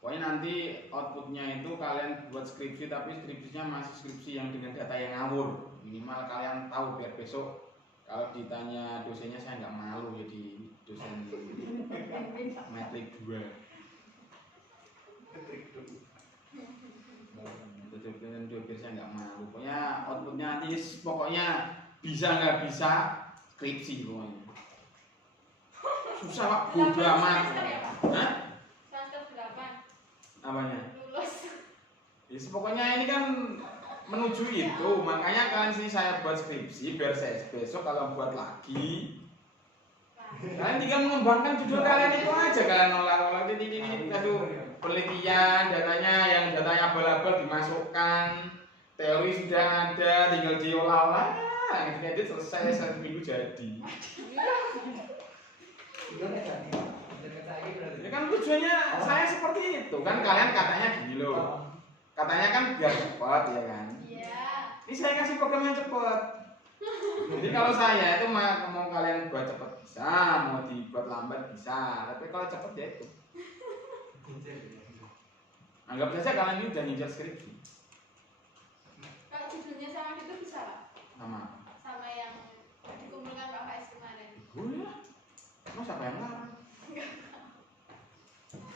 Pokoknya nanti outputnya itu kalian buat skripsi, tapi skripsinya masih skripsi yang dengan data yang ngawur. Minimal kalian tahu biar besok kalau ditanya dosennya saya nggak malu jadi dosen metrik 2. Biar saya nggak malu. Pokoknya outputnya nanti pokoknya bisa nggak bisa skripsi pokoknya. Susah Pak, bodo amat. Hah? Apanya? Lulus. Ya, pokoknya ini kan menuju itu, makanya kalian sih saya buat skripsi biar saya besok kalau buat lagi kalian tinggal mengembangkan judul kalian itu aja, kalian nolak Kalau ini itu penelitian, datanya abal-abal dimasukkan, teori sudah ada, tinggal diolah-olah, jadi selesai 1 minggu jadi. Ya kan tujuannya saya seperti itu kan, kalian katanya gini loh, katanya kan biar cepat ya kan. Iya. Ini saya kasih program yang cepat. Jadi kalau saya itu mau kalian buat cepat bisa, mau dibuat lambat bisa, tapi kalau cepat ya itu. Anggap saja kalian ini udah ngincar skripsi. Kalau judulnya sama gitu bisa Pak? Sama yang dikumpulkan Pak Faiz kemarin. Boleh lah. Emang siapa yang larang?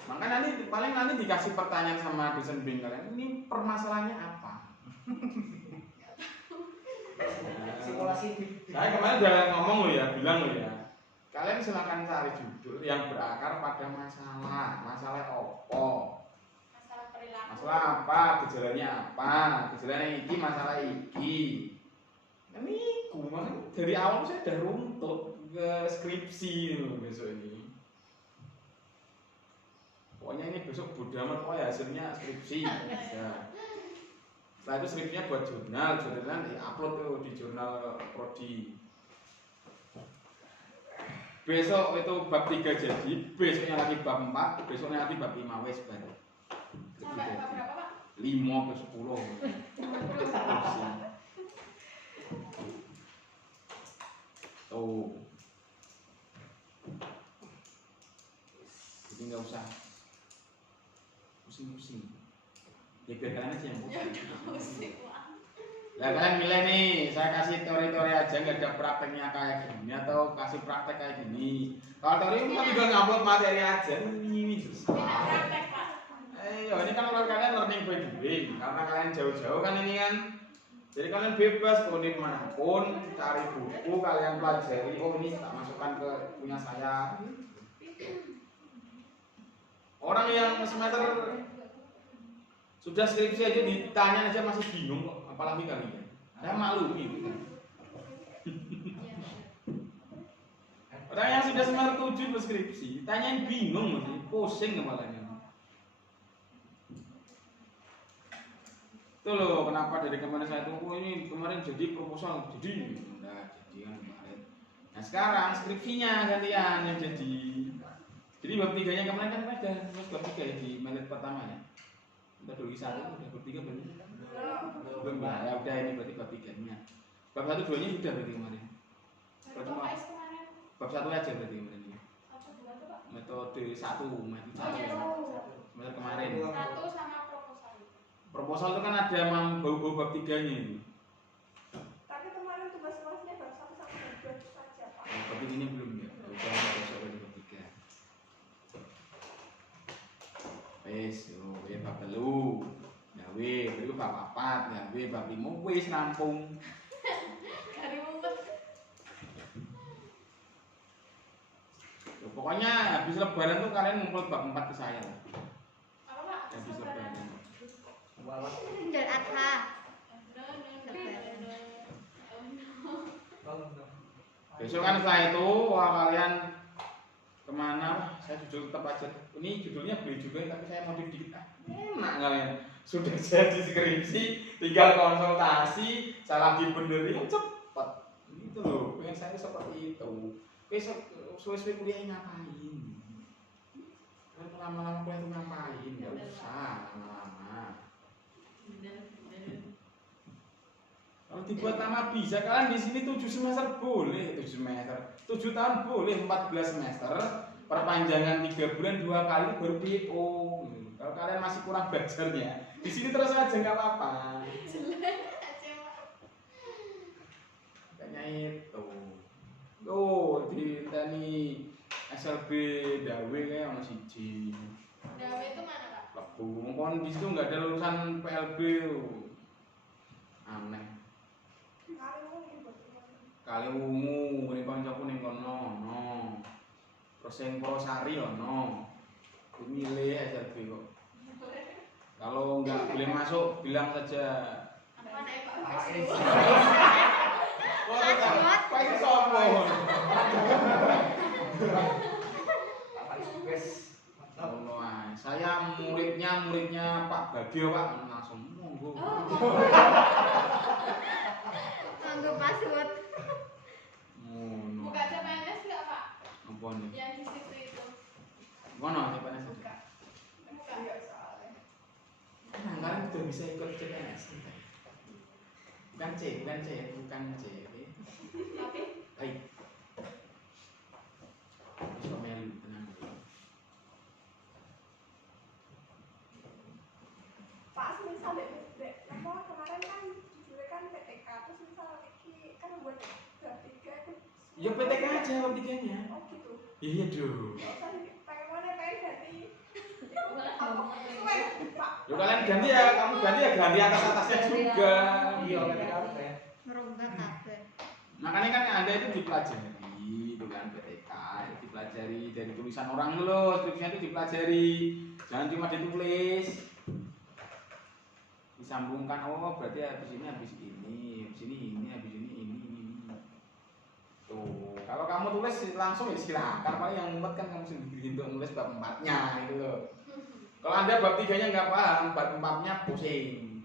Maka nanti dikasih pertanyaan sama dosen bimbing kalian, ini permasalahannya apa? Simulasi. Saya kemarin udah ngomong loh ya, bilang loh ya. Kalian silakan cari judul yang berakar pada masalah opo. Masalah perilaku. Masalah apa? Gejalanya apa? Gejalanya iki, masalah iki. Ini gimana? Dari awal saya udah runtut ke skripsi loh besok ini. Pokoknya ini besok bodo amat, oh ya hasilnya skripsi. Ya. Setelah itu skripsinya buat jurnalnya di-upload tuh di jurnal prodi. Besok itu bab 3 jadi, besoknya lagi bab 4, besoknya lagi bab 5 wes baru. Sampai bab berapa Pak? 5 ke 10. Tuh. Jadi nggak usah pusing-pusing. Ya biar kalian aja yang pusing. Lah kalian milih nih, saya kasih teori-teori aja, nggak ada prakteknya kayak gini atau kasih praktek kayak gini. Kalau teori kan juga ngupload materi aja, ini susah. Praktek Pak. Ini kan kalau kalian learning by doing, karena kalian jauh-jauh kan ini kan. Jadi kalian bebas kulit manapun, cari buku, kalian pelajari. Oh ini tak masukkan ke punya saya. Orang yang semester sudah skripsi aja ditanya aja masih bingung kok, apalagi kalian. Saya malu gitu. Orang yang sudah semester 7 berskripsi, tanyain bingung masih, pusing kepalanya. Itu loh kenapa dari kemarin saya tunggu ini kemarin jadi proposal, jadi kan kemarin. Nah sekarang skripsinya gantian yang jadi. Jadi bab 3-nya kemarin kan udah bab 3 ya di menit pertama ya. Kita dulu 1 udah bab 3 belum? Belum ya, udah ini berarti bab 3-nya. Bab 1 2-nya sudah berarti kemarin. Bab 1 aja berarti kemarin ini. Metode 1 kemarin. 1 sama proposal. Proposal itu kan ada bau-bau bab 3-nya itu. Tapi kemarin tugas-tugasnya baru 1 sampai 2 saja Pak. Tapi ini belum ya. Udah besok dari bab 3. Wes, ya bab 3. Gawe, bariku bab 4, gawe bab 5 wis rampung. Dari mumpet. Pokoknya habis lebaran tuh kalian ngumpul bab 4 ke saya. Apa Pak? Habis lebaran. Idul Adha. Besok kan setelah itu, wah kalian kemana? Saya jujur tetap aja. Ini judulnya boleh juga, tapi saya mau dikit. Enak kalian. Sudah jadi skripsi, tinggal konsultasi, salah dibenerin cepet. Gitu loh. Pengen saya seperti itu. Besok suwe-suwe kuliah ngapain? Lama-lama kuliah itu ngapain? Gak usah lama-lama. Kalau dibuat lama bisa, kalian di sini 7 semester boleh, 7 semester, 7 tahun boleh, 14 semester, perpanjangan 3 bulan 2 kali baru DO. Kalau kalian masih kurang belajarnya, di sini terus aja nggak apa-apa. Kayaknya itu. Oh, di tani SLB Dawe kayak ono siji. Dawe itu mana Pak? Lebu, kon di situ nggak ada lulusan PLB. Aneh. Kali ungu, ini koncoku ning kono, no. Terus yang Prosari ono. Milih SLB kok. Kalau nggak boleh masuk, bilang saja. Apa naik Pak? Pak itu sopo? muridnya Pak Bagio Pak langsung monggo. Monggo password. Buka CPNS nggak Pak? Apa nih? Yang di situ itu. Mana CPNS? Buka. Buka. Nah, kalian udah bisa ikut CPNS. Bukan C. Tapi Baik. Bisa melu tenang. Pak, semisal dek, apa kemarin kan judulnya kan PTK, terus misal iki kan buat bab 3 itu. Ya PTK aja bab 3-nya. Oh gitu. Iya dong. Nggak usah pengen mana pengen ganti. Apa? Suwen, Pak. Yo kalian ganti ya, kamu ganti ya ganti atas-atasnya juga. Iya, PTK ya. Merubah kabeh. Makanya kan Anda itu dipelajari itu kan PTK, itu dipelajari dari tulisan orang loh, tulisannya itu dipelajari. Jangan cuma ditulis. Disambungkan, oh berarti habis ini, habis ini. Tuh, kalau kamu tulis langsung ya silakan, paling yang mumet kan kamu sendiri untuk nulis bab 4-nya gitu loh. Kalau Anda bab 3-nya nggak paham, bab 4-nya pusing.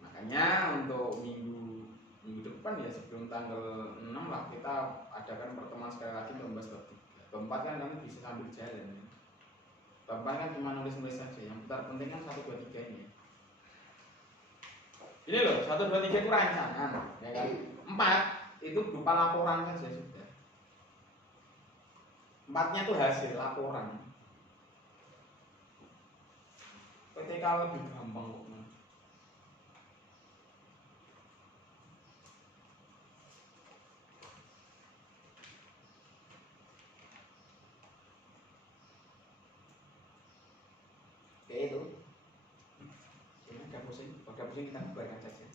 Makanya untuk minggu depan ya sebelum tanggal 6 lah kita adakan pertemuan sekali lagi membahas bab 3. Bab 4 kan nanti bisa sambil jalan. Bab 4 kan cuma nulis-nulis saja, yang terpenting kan 1, 2, 3 ini. Ini loh, 1, 2, 3 itu rancangan, ya kan? 4 itu berupa laporan saja sudah. 4-nya itu hasil laporan. PTK lebih gampang kok. Kayak itu. Ini agak pusing, kita bubarkan saja.